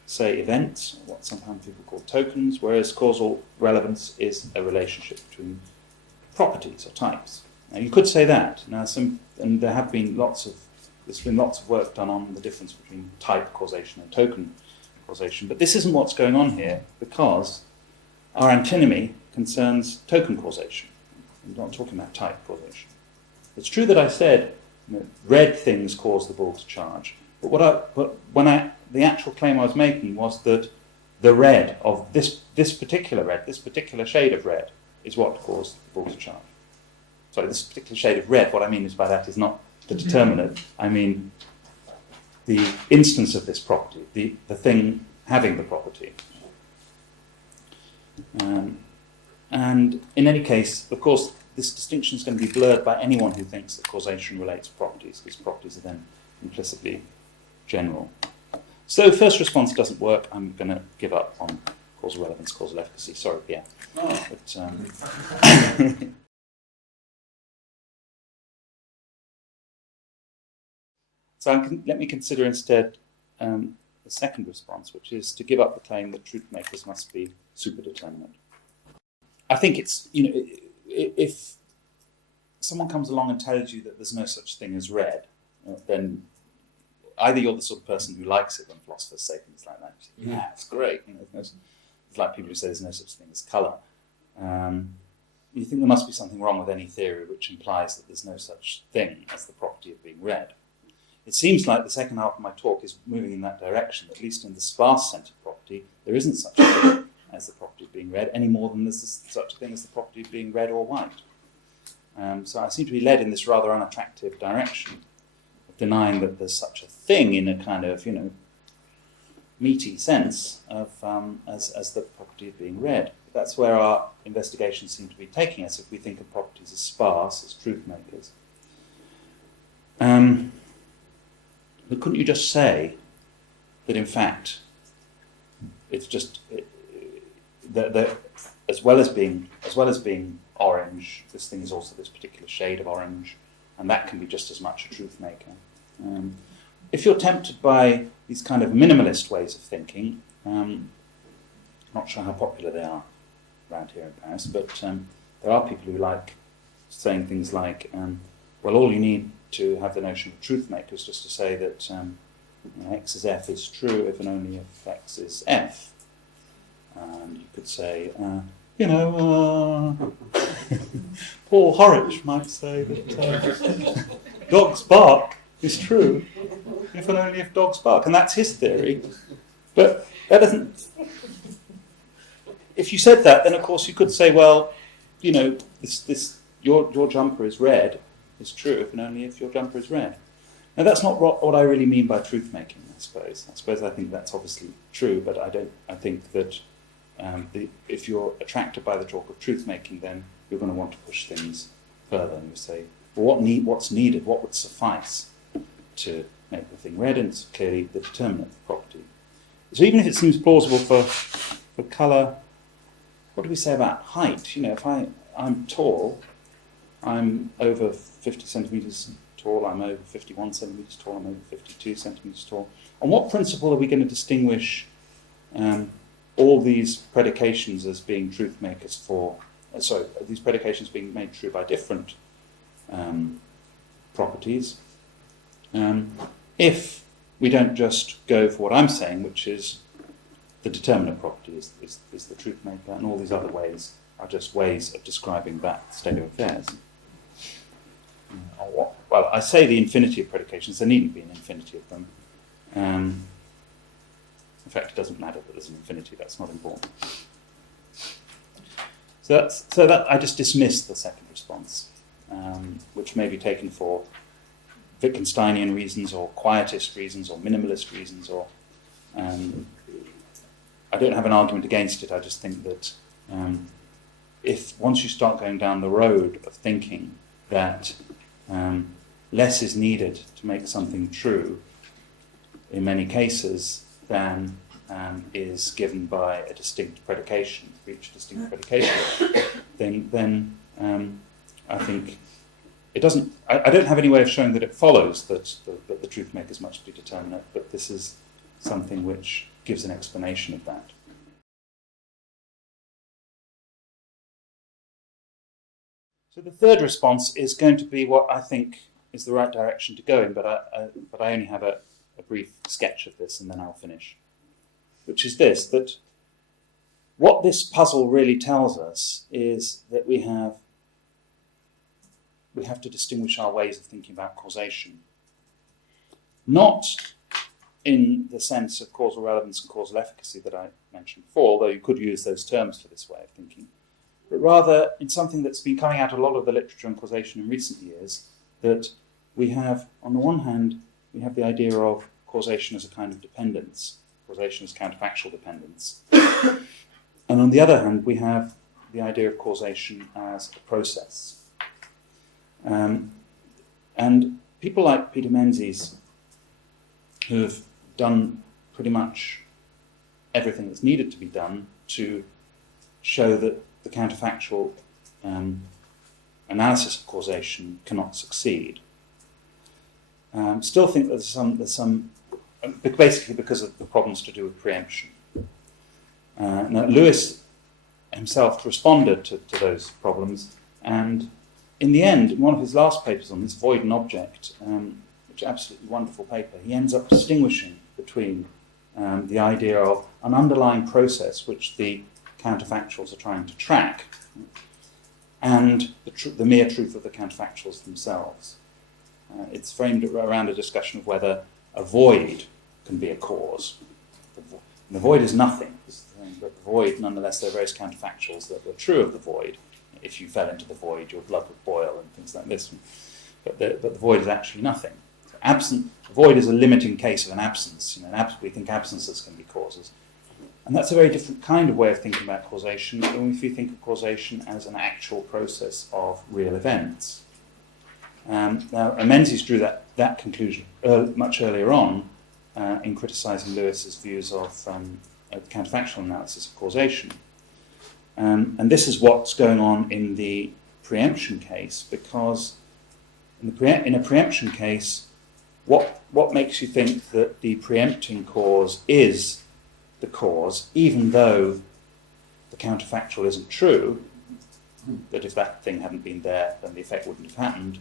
say events, or what sometimes people call tokens, whereas causal relevance is a relationship between properties or types. Now, you could say that. Now, and there's been lots of work done on the difference between type causation and token causation, but this isn't what's going on here, because our antinomy concerns token causation. I'm not talking about type causation. It's true that I said red things cause the ball to charge, but the actual claim I was making was that the red of this particular shade of red, is what caused the ball to charge. Sorry, this particular shade of red, what I mean by that is not the determinant, I mean the instance of this property, the thing having the property. And in any case, of course, this distinction is going to be blurred by anyone who thinks that causation relates to properties, because properties are then implicitly general. So first response doesn't work. I'm going to give up on causal relevance, causal efficacy. Sorry, Pierre. Oh. But, so let me consider instead the second response, which is to give up the claim that truth makers must be superdeterminate. I think it's, if someone comes along and tells you that there's no such thing as red, then either you're the sort of person who likes it when philosophers say things like that. You say, yeah, it's great. It's like people who say there's no such thing as colour. You think there must be something wrong with any theory which implies that there's no such thing as the property of being red. It seems like the second half of my talk is moving in that direction. At least in the sparse-centred property, there isn't such a thing as the property of being red, any more than there's such a thing as the property of being red or white. So I seem to be led in this rather unattractive direction of denying that there's such a thing in a kind of, meaty sense of as the property of being red. That's where our investigations seem to be taking us if we think of properties as sparse, as truth makers. But couldn't you just say that in fact it's just that as well as being orange, this thing is also this particular shade of orange, and that can be just as much a truth maker. If you're tempted by these kind of minimalist ways of thinking, not sure how popular they are around here in Paris, but there are people who like saying things like, well, all you need to have the notion of truth maker is just to say that X is F is true if and only if X is F. And you could say, Paul Horwich might say that dogs bark is true if and only if dogs bark. And that's his theory. But that doesn't... If you said that, then of course you could say, well, your jumper is red is true if and only if your jumper is red. Now that's not what I really mean by truth making, I suppose. I think that's obviously true, but I think that if you're attracted by the talk of truth making, then you're going to want to push things further, and you say, well, what's needed, what would suffice to make the thing red, and it's clearly the determinant of the property. So even if it seems plausible for colour, what do we say about height? If I'm tall, I'm over 50 centimetres tall, I'm over 51 centimetres tall, I'm over 52 centimetres tall. On what principle are we going to distinguish all these predications as being truth makers for these predications being made true by different properties, if we don't just go for what I'm saying, which is the determinate property is the truth maker, and all these other ways are just ways of describing that state of affairs. Well, I say the infinity of predications, there needn't be an infinity of them. In fact, it doesn't matter that there's an infinity, that's not important. So that I just dismissed the second response, which may be taken for Wittgensteinian reasons or quietist reasons or minimalist reasons, or I don't have an argument against it. I just think that if once you start going down the road of thinking that less is needed to make something true in many cases than is given by a distinct predication, reach distinct predication, then I think it doesn't. I don't have any way of showing that it follows that the truth makers must be determinate, but this is something which gives an explanation of that. So the third response is going to be what I think is the right direction to go in, but I only have a brief sketch of this and then I'll finish, which is this, that what this puzzle really tells us is that we have to distinguish our ways of thinking about causation. Not in the sense of causal relevance and causal efficacy that I mentioned before, although you could use those terms for this way of thinking, but rather in something that's been coming out a lot of the literature on causation in recent years, that we have, on the one hand, we have the idea of causation as a kind of dependence, causation as counterfactual dependence. And on the other hand, we have the idea of causation as a process. And people like Peter Menzies, who have done pretty much everything that's needed to be done to show that the counterfactual analysis of causation cannot succeed, still think there's some basically because of the problems to do with preemption. Now, Lewis himself responded to those problems, and in the end, in one of his last papers on this, Void and Object, which is an absolutely wonderful paper, he ends up distinguishing between the idea of an underlying process which the counterfactuals are trying to track and the mere truth of the counterfactuals themselves. It's framed around a discussion of whether a void can be a cause. The void is nothing, but the void, nonetheless, there are various counterfactuals that were true of the void. If you fell into the void, your blood would boil and things like this. But the void is actually nothing. So the void is a limiting case of an absence. We think absences can be causes. And that's a very different kind of way of thinking about causation than if you think of causation as an actual process of real events. Now, Menzies drew that conclusion much earlier on in criticising Lewis's views of counterfactual analysis of causation. And this is what's going on in the preemption case, because in a preemption case, what makes you think that the preempting cause is the cause, even though the counterfactual isn't true, that if that thing hadn't been there, then the effect wouldn't have happened?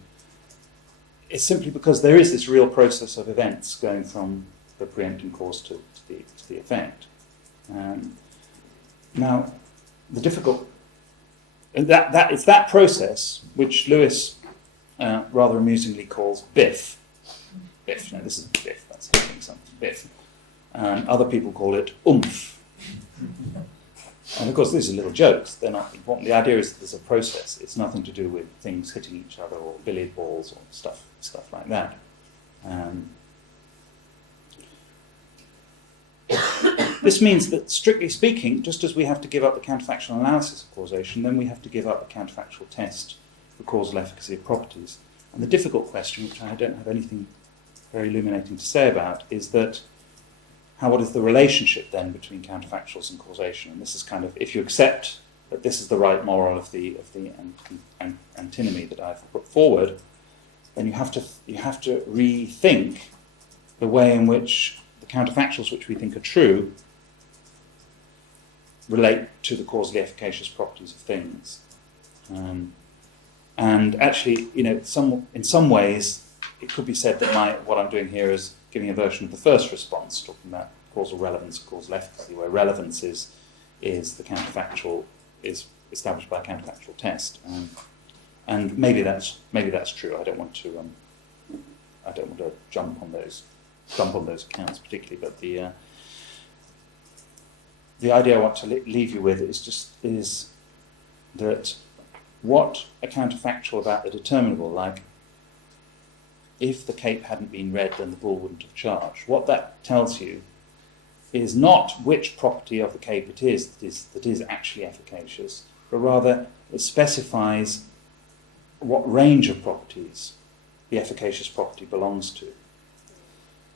It's simply because there is this real process of events going from the preempting cause to the effect. Now, the difficult that it's that process which Lewis rather amusingly calls biff. Biff. Now this is biff. That's hitting something. Biff. Other people call it oomph. And of course, these are little jokes. They're not important. The idea is that there's a process. It's nothing to do with things hitting each other or billiard balls or stuff like that. This means that, strictly speaking, just as we have to give up the counterfactual analysis of causation, then we have to give up the counterfactual test for causal efficacy of properties. And the difficult question, which I don't have anything very illuminating to say about, is that what is the relationship then between counterfactuals and causation? And this is kind of, if you accept that this is the right moral of the antinomy that I've put forward, then you have to rethink the way in which the counterfactuals which we think are true relate to the causally efficacious properties of things. And actually, in some ways, it could be said that what I'm doing here is giving a version of the first response, talking about causal relevance, causal efficacy, where relevance is the counterfactual, is established by a counterfactual test. And maybe that's true. I don't want to jump on those accounts particularly, but the idea I want to leave you with is that what a counterfactual about the determinable, like if the cape hadn't been read, then the bull wouldn't have charged. What that tells you is not which property of the cape it is that is actually efficacious, but rather it specifies what range of properties the efficacious property belongs to.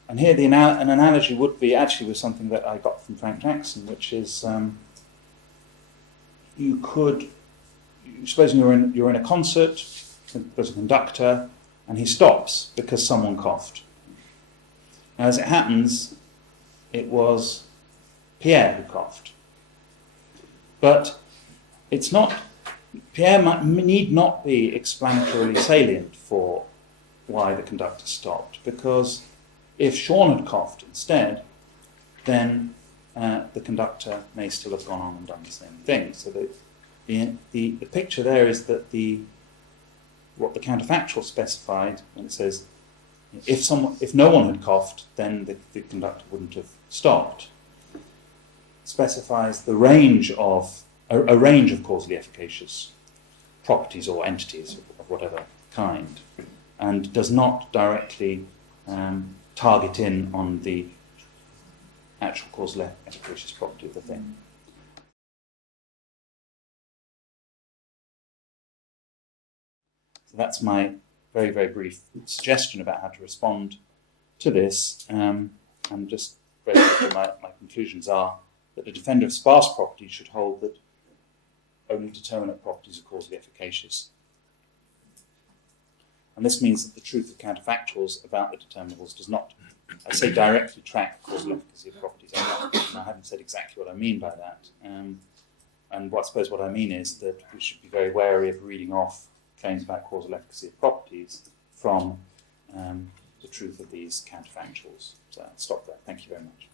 And here an analogy would be actually with something that I got from Frank Jackson, which is supposing you're in a concert, there's a conductor, and he stops because someone coughed. Now, as it happens, it was Pierre who coughed. But it's not, Pierre need not be explanatorily salient for why the conductor stopped, because if Sean had coughed instead, then the conductor may still have gone on and done the same thing. So the picture there is that what the counterfactual specified when it says if no one had coughed, then the conductor wouldn't have stopped, specifies the range of a range of causally efficacious properties or entities of whatever kind, and does not directly target in on the actual causal efficacious property of the thing. So that's my very, very brief suggestion about how to respond to this. And just very briefly, my conclusions are that the defender of sparse properties should hold that only determinate properties are causally efficacious. And this means that the truth of counterfactuals about the determinables does not, I say, directly track the causal efficacy of properties. I haven't said exactly what I mean by that. And I suppose what I mean is that we should be very wary of reading off claims about causal efficacy of properties from the truth of these counterfactuals. So I'll stop there. Thank you very much.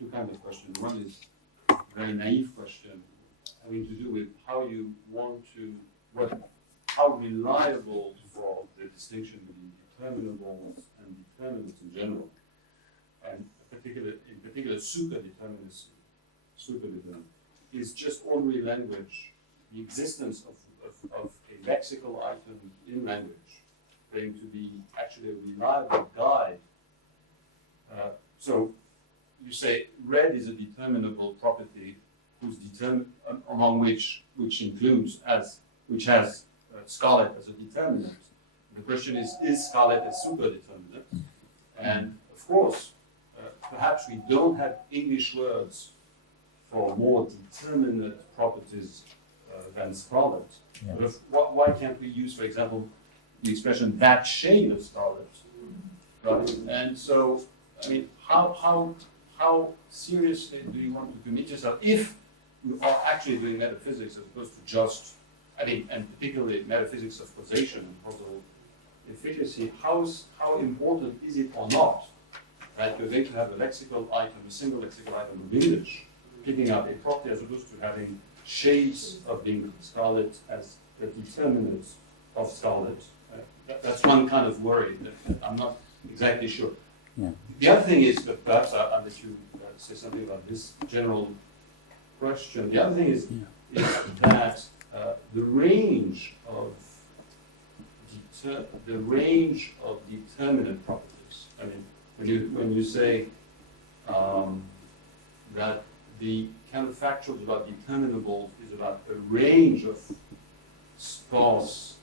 Two kinds of questions. One is a very naive question having to do with how you want to, how reliable for the distinction between determinables and determinants in general, and in particular superdeterminism, is just ordinary language, the existence of a lexical item in language, going to be actually a reliable guide. So you say red is a determinable property among which has scarlet as a determinant. The question is scarlet a superdeterminant? And of course, perhaps we don't have English words for more determinate properties than scarlet. Yeah. But why can't we use, for example, the expression that shade of scarlet? Right? And so, I mean, how seriously do you want to commit yourself if you are actually doing metaphysics as opposed to just, and particularly metaphysics of causation and causal efficacy? How important is it or not that you're going to have a single lexical item of English, picking up a property as opposed to having shades of being scarlet as the determinant of scarlet? That's one kind of worry that I'm not exactly sure. Yeah. The other thing is that perhaps I'll let you say something about this general question. The other thing is that the range of determinant properties. I mean, when you say that the counterfactual about determinables is about a range of sparse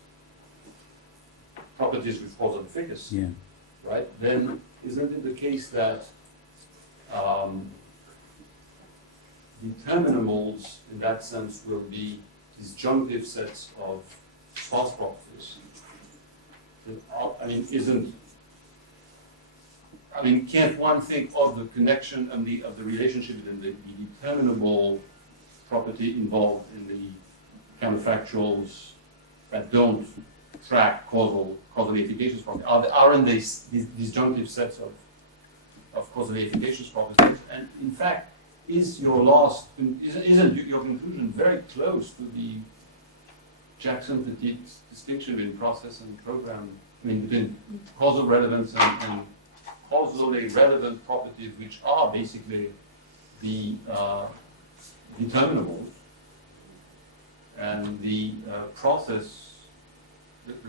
properties with causal efficacy, right? Then isn't it the case that determinables in that sense will be disjunctive sets of sparse properties? I mean, I mean, can't one think of the connection and of the relationship and the determinable property involved in the counterfactuals that don't track causal efficacious property? Aren't they disjunctive sets of causal efficacious properties? And in fact, isn't your conclusion very close to the Jackson-Petit distinction between process and program? I mean, between causal relevance and causally relevant properties, which are basically the determinables, and the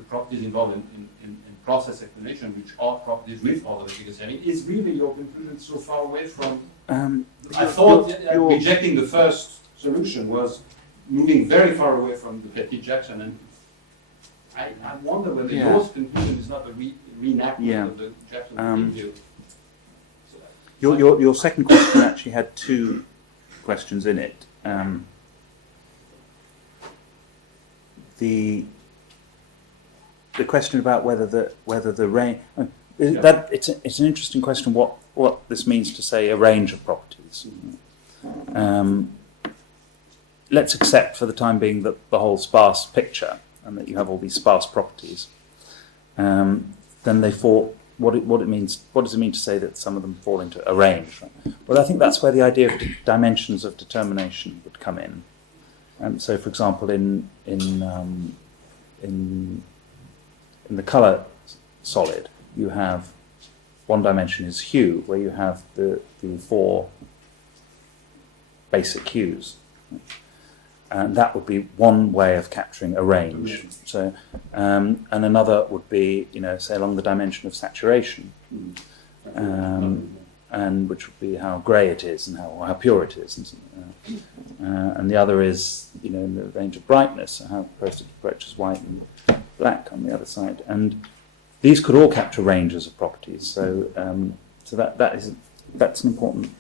properties involved in process explanation, which are properties with causal efficacy. I mean, is really your conclusion so far away from? I thought rejecting the first solution was moving very far away from the Petit-Jackson, and I wonder whether your conclusion is not a reenactment of the Jackson view. Your second question actually had two questions in it. The question about whether the range that it's an interesting question. What this means to say a range of properties. Let's accept for the time being that the whole sparse picture and that you have all these sparse properties. Then they fall. What does it mean to say that some of them fall into a range? Well, I think that's where the idea of dimensions of determination would come in. So, for example, in the colour solid, you have one dimension is hue, where you have the four basic hues, and that would be one way of capturing a range. So, and another would be, say along the dimension of saturation, and which would be how grey it is and how pure it is, and the other is, in the range of brightness, so how close it approaches white and black on the other side, and these could all capture ranges of properties. So, that's an important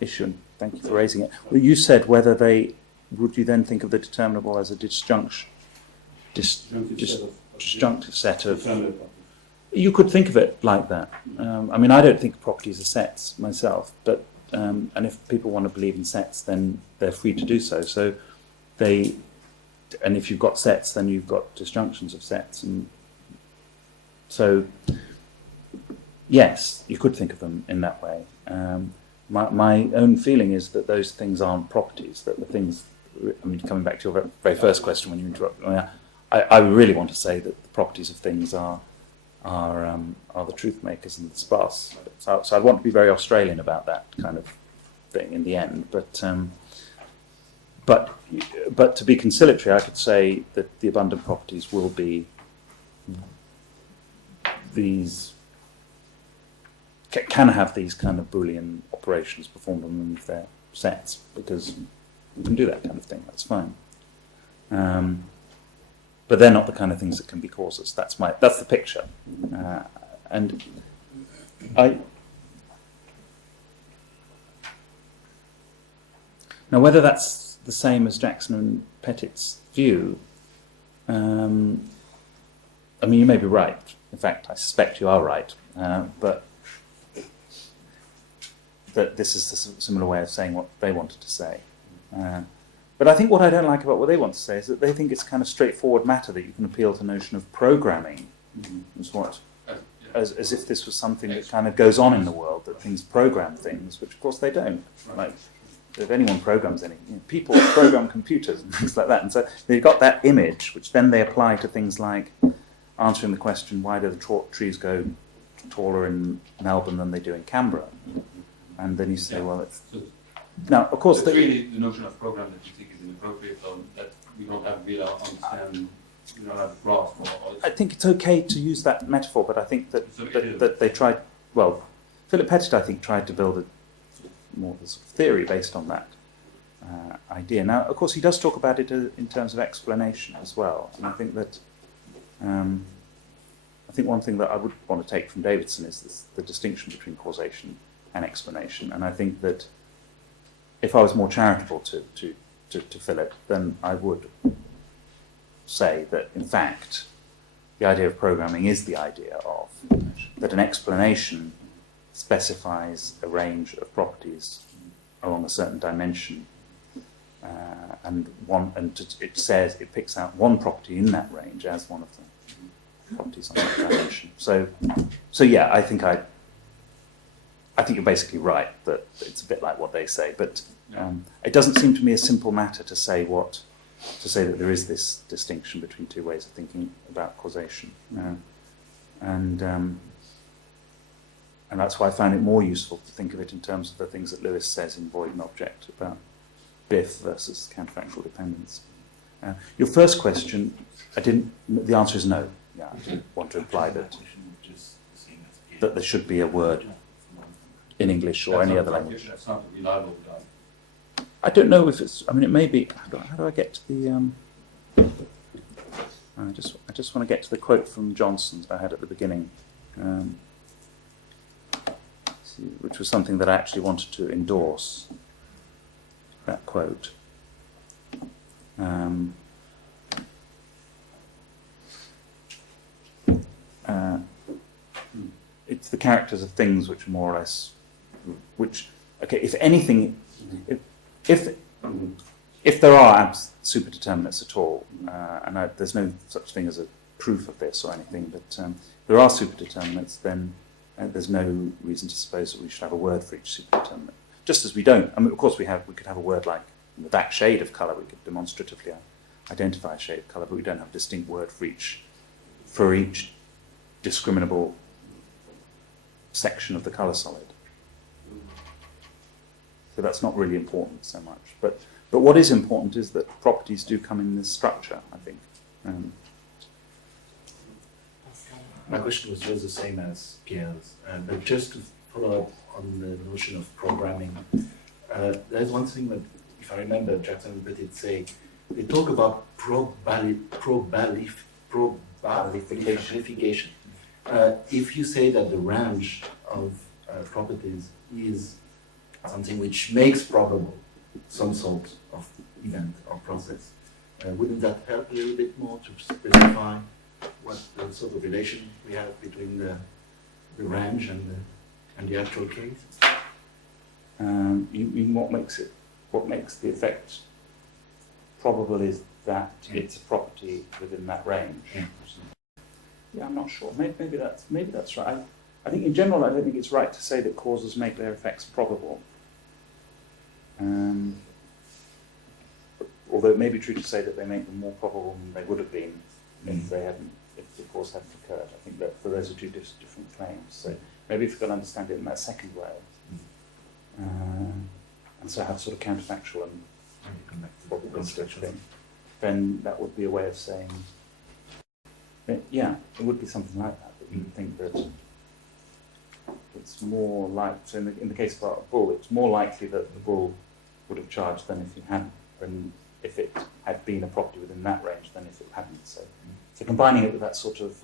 issue, and thank you for raising it. Well, you said would you then think of the determinable as a disjunctive set of? You could think of it like that. I mean, I don't think of properties as sets myself, but and if people want to believe in sets, then they're free to do so. So and if you've got sets, then you've got disjunctions of sets, and so yes, you could think of them in that way. My own feeling is that those things aren't properties. That the things. I mean, coming back to your very first question when you interrupted me, I really want to say that the properties of things are the truth makers and the sparse. So I want to be very Australian about that kind of thing in the end. But to be conciliatory, I could say that the abundant properties will be these can have these kind of Boolean operations performed on them if they're sets, because you can do that kind of thing. That's fine. But they're not the kind of things that can be causes. That's the picture, and now whether that's the same as Jackson and Pettit's view. I mean, you may be right. In fact, I suspect you are right. But that this is a similar way of saying what they wanted to say. But I think what I don't like about what they want to say is that they think it's kind of straightforward matter that you can appeal to the notion of programming as if this was something that kind of goes on in the world, that things program things, which of course they don't. Like, if anyone programs anything, people program computers and things like that. And so they've got that image, which then they apply to things like answering the question, why do the trees go taller in Melbourne than they do in Canberra? And then you say, well, it's... Now, of course... It's really the notion of program that you think is inappropriate, though, that we don't have really understand, we don't have grasp. I think it's okay to use that metaphor, but I think that they tried... Well, Philip Pettit, I think, tried to build a more of a sort of theory based on that idea. Now, of course, he does talk about it in terms of explanation as well, and I think that... I think one thing that I would want to take from Davidson is the distinction between causation and explanation, and I think that if I was more charitable to Philip, then I would say that, in fact, the idea of programming is the idea of that an explanation specifies a range of properties along a certain dimension, it says it picks out one property in that range as one of the properties on that dimension. So yeah, I think you're basically right that it's a bit like what they say, but it doesn't seem to me a simple matter to say that there is this distinction between two ways of thinking about causation, and that's why I found it more useful to think of it in terms of the things that Lewis says in Void and Object about Biff versus counterfactual dependence. Your first question, the answer is no. Yeah, I didn't want to imply that there should be a word in English or any other language. That's not a reliable guide. I don't know if it's, I mean, it may be, how do I get to the, I just want to get to the quote from Johnson that I had at the beginning, which was something that I actually wanted to endorse, that quote. It's the characters of things which are more or less, if anything, if there are superdeterminates at all, and there's no such thing as a proof of this or anything, but there are superdeterminates, then there's no reason to suppose that we should have a word for each superdeterminate. Just as we don't, I mean, of course we could have a word like that shade of colour, we could demonstratively identify a shade of colour, but we don't have a distinct word for each discriminable section of the colour solid. So that's not really important so much. But what is important is that properties do come in this structure, I think. My question was just the same as Pierre's, but just to follow up on the notion of programming, there's one thing that, if I remember Jackson and Petit say, they talk about probabilification. If you say that the range of properties is something which makes probable some sort of event or process, wouldn't that help a little bit more to specify what the sort of relation we have between the range and the actual case? You mean what makes the effect probable is that it's a property within that range. Yeah, I'm not sure. Maybe that's right. I think in general, I don't think it's right to say that causes make their effects probable. Although it may be true to say that they make them more probable than they would have been if the cause hadn't occurred. I think that those are two different claims. So maybe if we can understand it in that second way, and so have sort of counterfactual and probabilistic thing, then that would be a way of saying, yeah, it would be something like that. That you would think that it's more like, so in the case of a bull, it's more likely that the bull would have charged than if it hadn't, than if it had been a property within that range than if it hadn't. So combining it with that sort of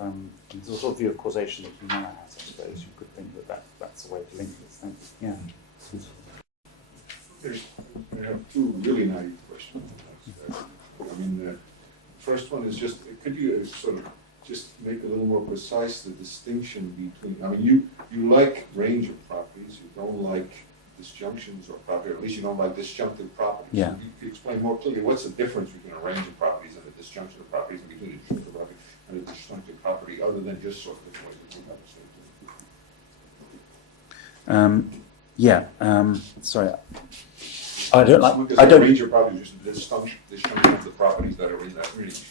view of causation that Humana has, I suppose, you could think that's a way to link this thing. Yeah. I have two really naive questions. I mean, the first one is just, could you sort of just make a little more precise the distinction between, I mean, you like range of properties, you don't like disjunctions or properties, or at least you don't like disjunctive properties. Yeah. So you could explain more clearly what's the difference between a range of properties and a disjunction of properties, and between a disjunctive property and a disjunctive property, other than just sort of the way we think about the same thing. Sorry. I don't like. Because a range of properties is disjunction of the properties that are in that range.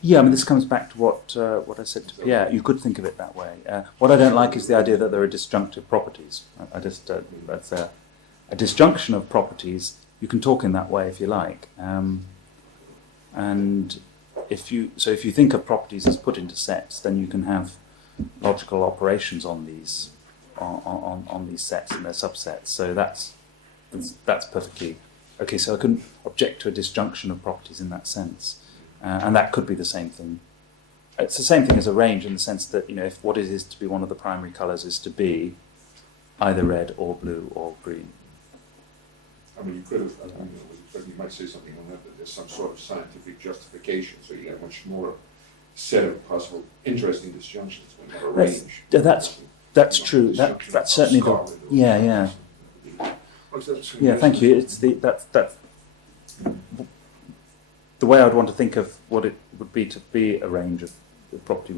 Yeah, I mean, this comes back to what I said to Pierre. You could think of it that way. What I don't like is the idea that there are disjunctive properties. I just that's a disjunction of properties. You can talk in that way if you like, and if you think of properties as put into sets, then you can have logical operations on these on these sets and their subsets. So that's perfectly okay. So I couldn't object to a disjunction of properties in that sense. And that could be the same thing. It's the same thing as a range in the sense that, if what it is to be one of the primary colours is to be either red or blue or green. I mean, you could have, you might say something on that there's some sort of scientific justification, so you get much more set of possible interesting disjunctions when you have a range. That's you know, true. disjunction That's of certainly the scarlet or- yeah. Or is that- Yeah, thank you. It's that's the way I'd want to think of what it would be to be a range of the property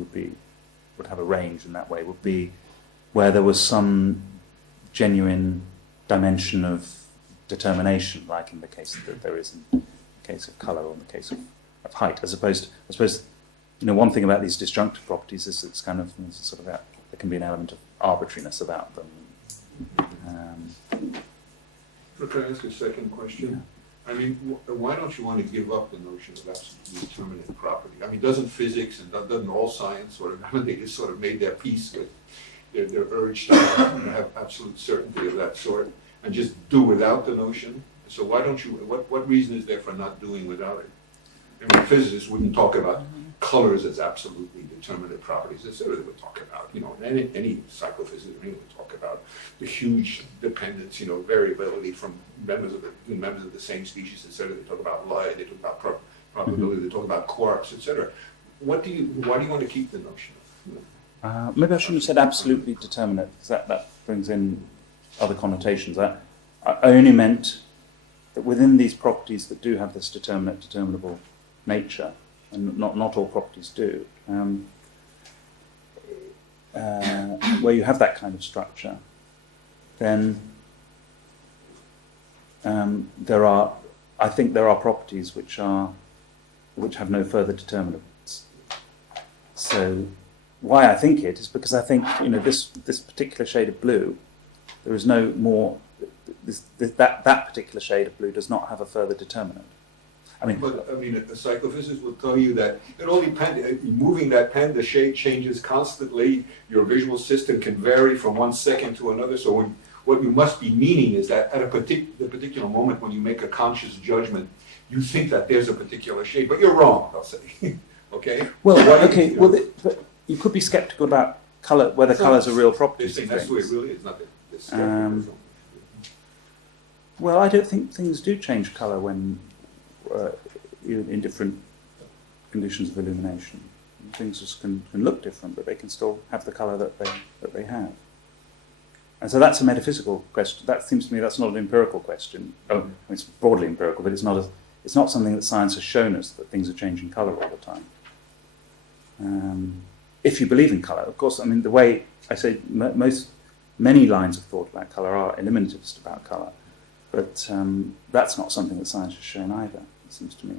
would have a range in that way, would be where there was some genuine dimension of determination, like in the case that there is in the case of colour or in the case of height, as opposed, I suppose, one thing about these disjunctive properties is it's kind of it's sort of there can be an element of arbitrariness about them. Can I ask a second question? I mean, why don't you want to give up the notion of absolutely determinate property? I mean, doesn't physics and doesn't all science sort of, they just sort of made their peace with their urge to have absolute certainty of that sort and just do without the notion? So why don't you, what reason is there for not doing without it? I mean, physicists wouldn't talk about colors as absolutely determinate properties. They would talk about, any psychophysicist would talk about the huge dependence, variability from members of the same species, etc. They talk about light, they talk about probability, they talk about quarks, etc. Why do you want to keep the notion of? Maybe I shouldn't have said absolutely determinate, because that brings in other connotations. I only meant that within these properties that do have this determinable nature, and not all properties do, where you have that kind of structure, then I think there are properties which have no further determinants. So why I think it is because I think this particular shade of blue, there is no more. That particular shade of blue does not have a further determinant. A psychophysicist will tell you that it all depends. Moving that pen, the shade changes constantly. Your visual system can vary from one second to another. So what you must be meaning is that at the particular moment when you make a conscious judgment, you think that there's a particular shade, but you're wrong. I'll say, okay. Well, but you could be skeptical about color, whether colors are real properties. That's the way it really is. Not that. Well, I don't think things do change color when. In different conditions of illumination, things just can look different, but they can still have the colour that they have. And so that's a metaphysical question. That seems to me that's not an empirical question. It's broadly empirical, but it's not something that science has shown us that things are changing colour all the time. If you believe in colour, of course. I mean, the way I say many lines of thought about colour are eliminativist about colour, but that's not something that science has shown either. It seems to me.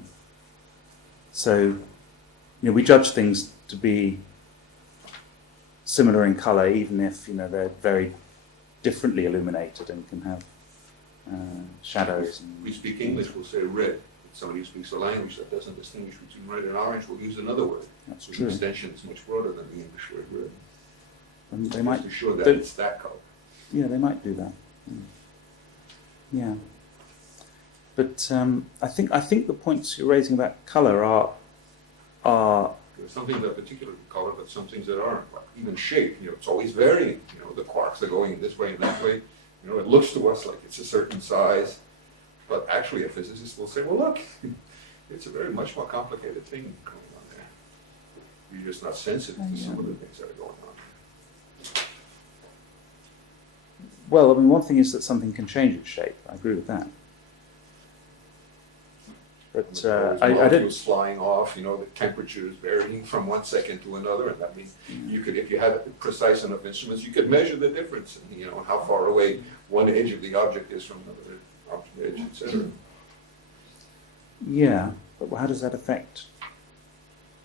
So, we judge things to be similar in colour, even if they're very differently illuminated and can have shadows. We speak English, we'll say red. Somebody who speaks a language that doesn't distinguish between red and orange will use another word. That's the true. extension is much broader than the English word red. And they might to show that it's that color. Yeah, they might do that. Yeah. But I think the points you're raising about colour are There's some things that are particularly color, but some things that aren't. Like even shape, it's always varying. The quarks are going this way and that way. It looks to us like it's a certain size, but actually a physicist will say, well, look, it's a very much more complicated thing going on there. You're just not sensitive to some of the things that are going on. Well, one thing is that something can change its shape. I agree with that. But I don't. Flying off, the temperature is varying from one second to another, and that means you could, if you had precise enough instruments, you could measure the difference, and how far away one edge of the object is from another object edge, etc. Yeah, but how does that affect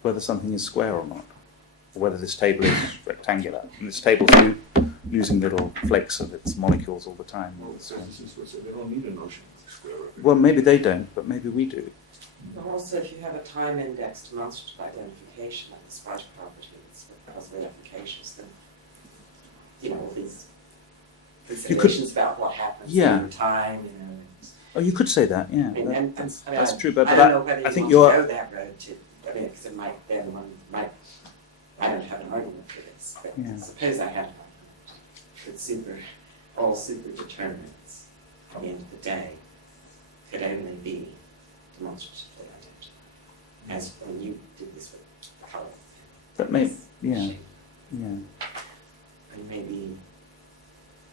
whether something is square or not, or whether this table is rectangular? And this table's losing little flakes of its molecules all the time. Well, physicists would say they don't need a notion of square. Well, maybe they don't, but maybe we do. Also, if you have a time index demonstrative identification of the sparse properties that cause verifications, then all these considerations about what happens over time, Oh, you could say that, yeah. That's true, but I don't know whether I think you want to go that road too. Because it might then one might. I don't have an argument for this, but suppose I had an argument that all super determinants at the end of the day could only be demonstratively identical, as when you did this with color. That may, yeah. And maybe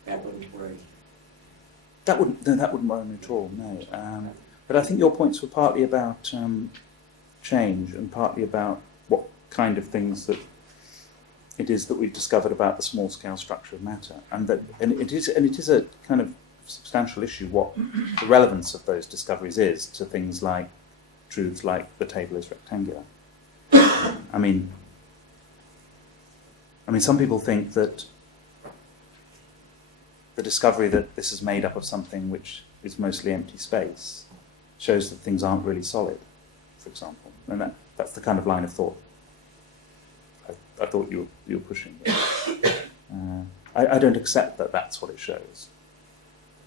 that wouldn't worry. That wouldn't worry me at all. No, but I think your points were partly about change and partly about what kind of things that it is that we've discovered about the small scale structure of matter, and it is a kind of substantial issue what the relevance of those discoveries is to things like truths like the table is rectangular. I mean, some people think that the discovery that this is made up of something which is mostly empty space shows that things aren't really solid, for example, and that's the kind of line of thought I thought you were pushing. I don't accept that that's what it shows.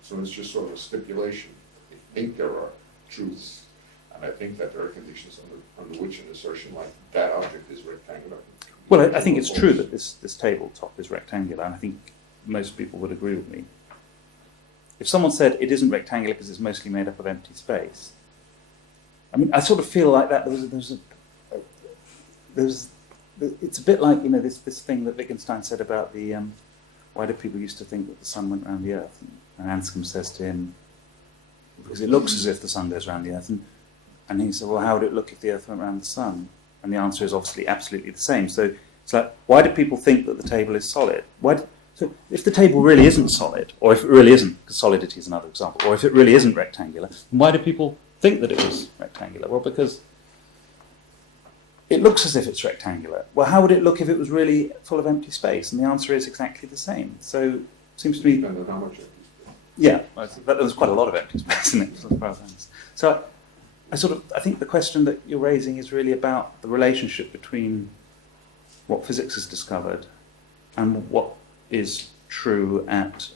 So it's just sort of a stipulation. I think there are truths, and I think that there are conditions under which an assertion like that object is rectangular. Well, I think it's true that this tabletop is rectangular, and I think most people would agree with me. If someone said it isn't rectangular because it's mostly made up of empty space, I mean, I sort of feel like that it's a bit like, this thing that Wittgenstein said about the why do people used to think that the sun went around the earth, and Anscombe says to him, because it looks as if the sun goes around the earth, and he said, well, how would it look if the earth went around the sun? And the answer is obviously absolutely the same. So it's like, why do people think that the table is solid? So if the table really isn't solid, or if it really isn't, because solidity is another example, or if it really isn't rectangular, then why do people think that it was rectangular? Well, because it looks as if it's rectangular. Well, how would it look if it was really full of empty space? And the answer is exactly the same. So it seems to me... Depends on how much empty space. Yeah, but there's quite a lot of empty space in it, as far as I understand. So I think the question that you're raising is really about the relationship between what physics has discovered and what is true at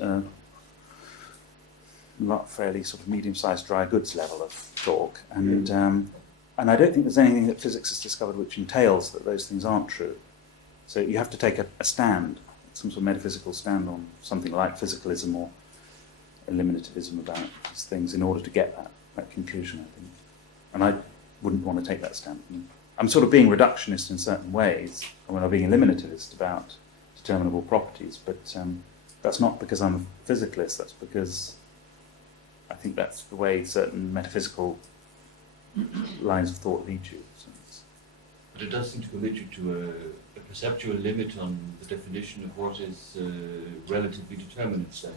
not fairly sort of medium-sized dry goods level of talk. And I don't think there's anything that physics has discovered which entails that those things aren't true. So you have to take a stand, some sort of metaphysical stand on something like physicalism or eliminativism about these things in order to get that conclusion, I think. And I wouldn't want to take that stand. I'm sort of being reductionist in certain ways, and when I'm being eliminativist about determinable properties, but that's not because I'm a physicalist, that's because I think that's the way certain metaphysical lines of thought lead you. But it does seem to commit you to a perceptual limit on the definition of what is relatively determinate. So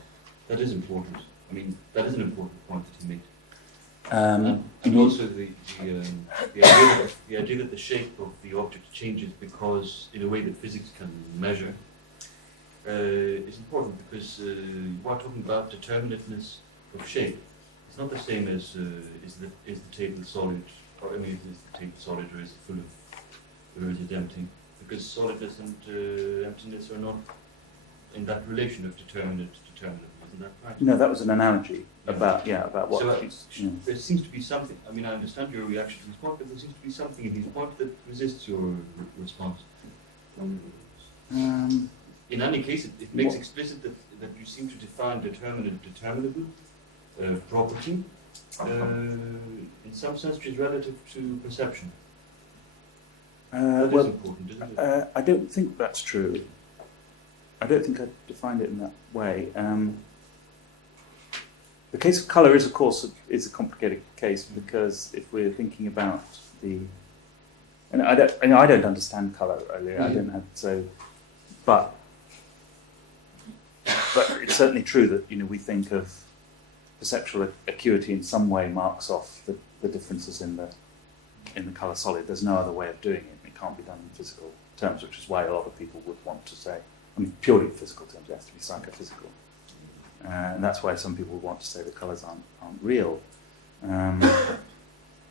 that is important. I mean, that is an important point that you made. And also the idea that the shape of the object changes because in a way that physics can measure is important, because you are talking about determinateness of shape. It's not the same as is the table solid, or I mean, is the table solid or is it full of, or is it empty? Because solidness and emptiness are not in that relation of determinate to determinate. Isn't that right? No, that was an analogy about what. So there seems to be something. I mean, I understand your reaction to his point, but there seems to be something in his point that resists your response. In any case, it makes explicit that you seem to define determinable property in some sense which is relative to perception. That is important, isn't it? I don't think that's true. I don't think I defined it in that way. The case of colour is, of course, a complicated case, because if we're thinking about and I don't understand colour really. I don't have but it's certainly true that we think of perceptual acuity in some way marks off the differences in the colour solid. There's no other way of doing it. It can't be done in physical terms, which is why a lot of people would want to say, I mean, purely in physical terms, it has to be psychophysical. And that's why some people would want to say the colours aren't real.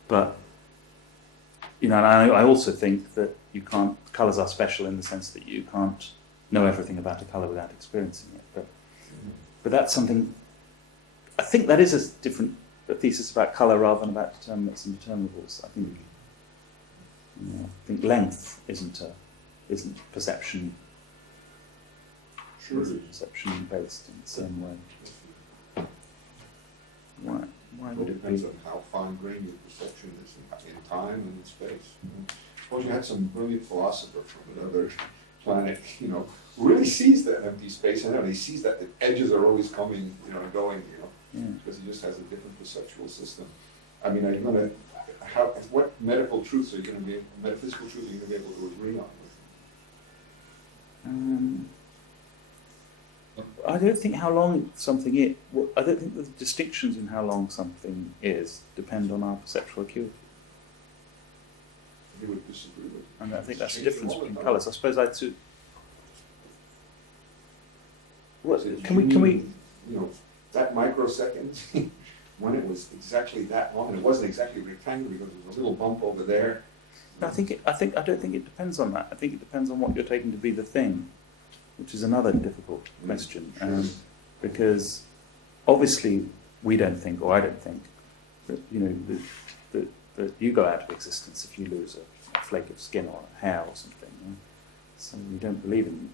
But, and I also think that colours are special in the sense that you can't know everything about a colour without experiencing it. But that's something, I think that is a thesis about colour rather than about determinates and determinables. I think length isn't perception. Sure. Perception based in the same way. Why would It it depends be? on how fine-grained your perception is in time and in space. Suppose you had some brilliant philosopher from another planet, really sees that empty space, and he sees that the edges are always coming, and going, because he just has a different perceptual system. I mean, are you gonna, what medical truths are you gonna be, metaphysical truths are you gonna be able to agree on with? I don't think how long something is. I don't think the distinctions in how long something is depend on our perceptual acuity. He would disagree with you. And I think that's the Change difference them all the between time. colours. I suppose I'd to. What Says, can we? That microsecond, when it was exactly that long, and it wasn't exactly rectangular because there was a little bump over there. I don't think it depends on that. I think it depends on what you're taking to be the thing, which is another difficult question. Because obviously we don't think, or I don't think, that that you go out of existence if you lose a flake of skin or a hair or something. So we don't believe in.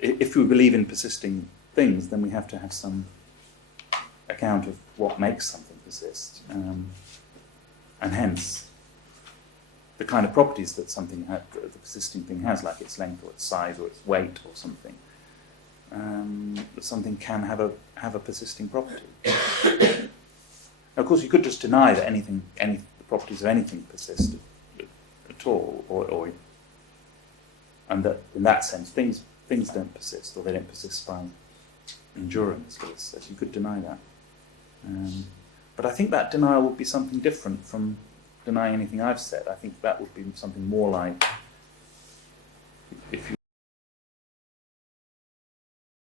If we believe in persisting things, then we have to have some account of what makes something persist, and hence the kind of properties that something the persisting thing has, like its length or its size or its weight or something. That something can have a persisting property. Now, of course, you could just deny that the properties of anything persist at all, and that in that sense things don't persist, or they don't persist by endurance. As you could deny that, but I think that denial would be something different from denying anything I've said. I think that would be something more like if you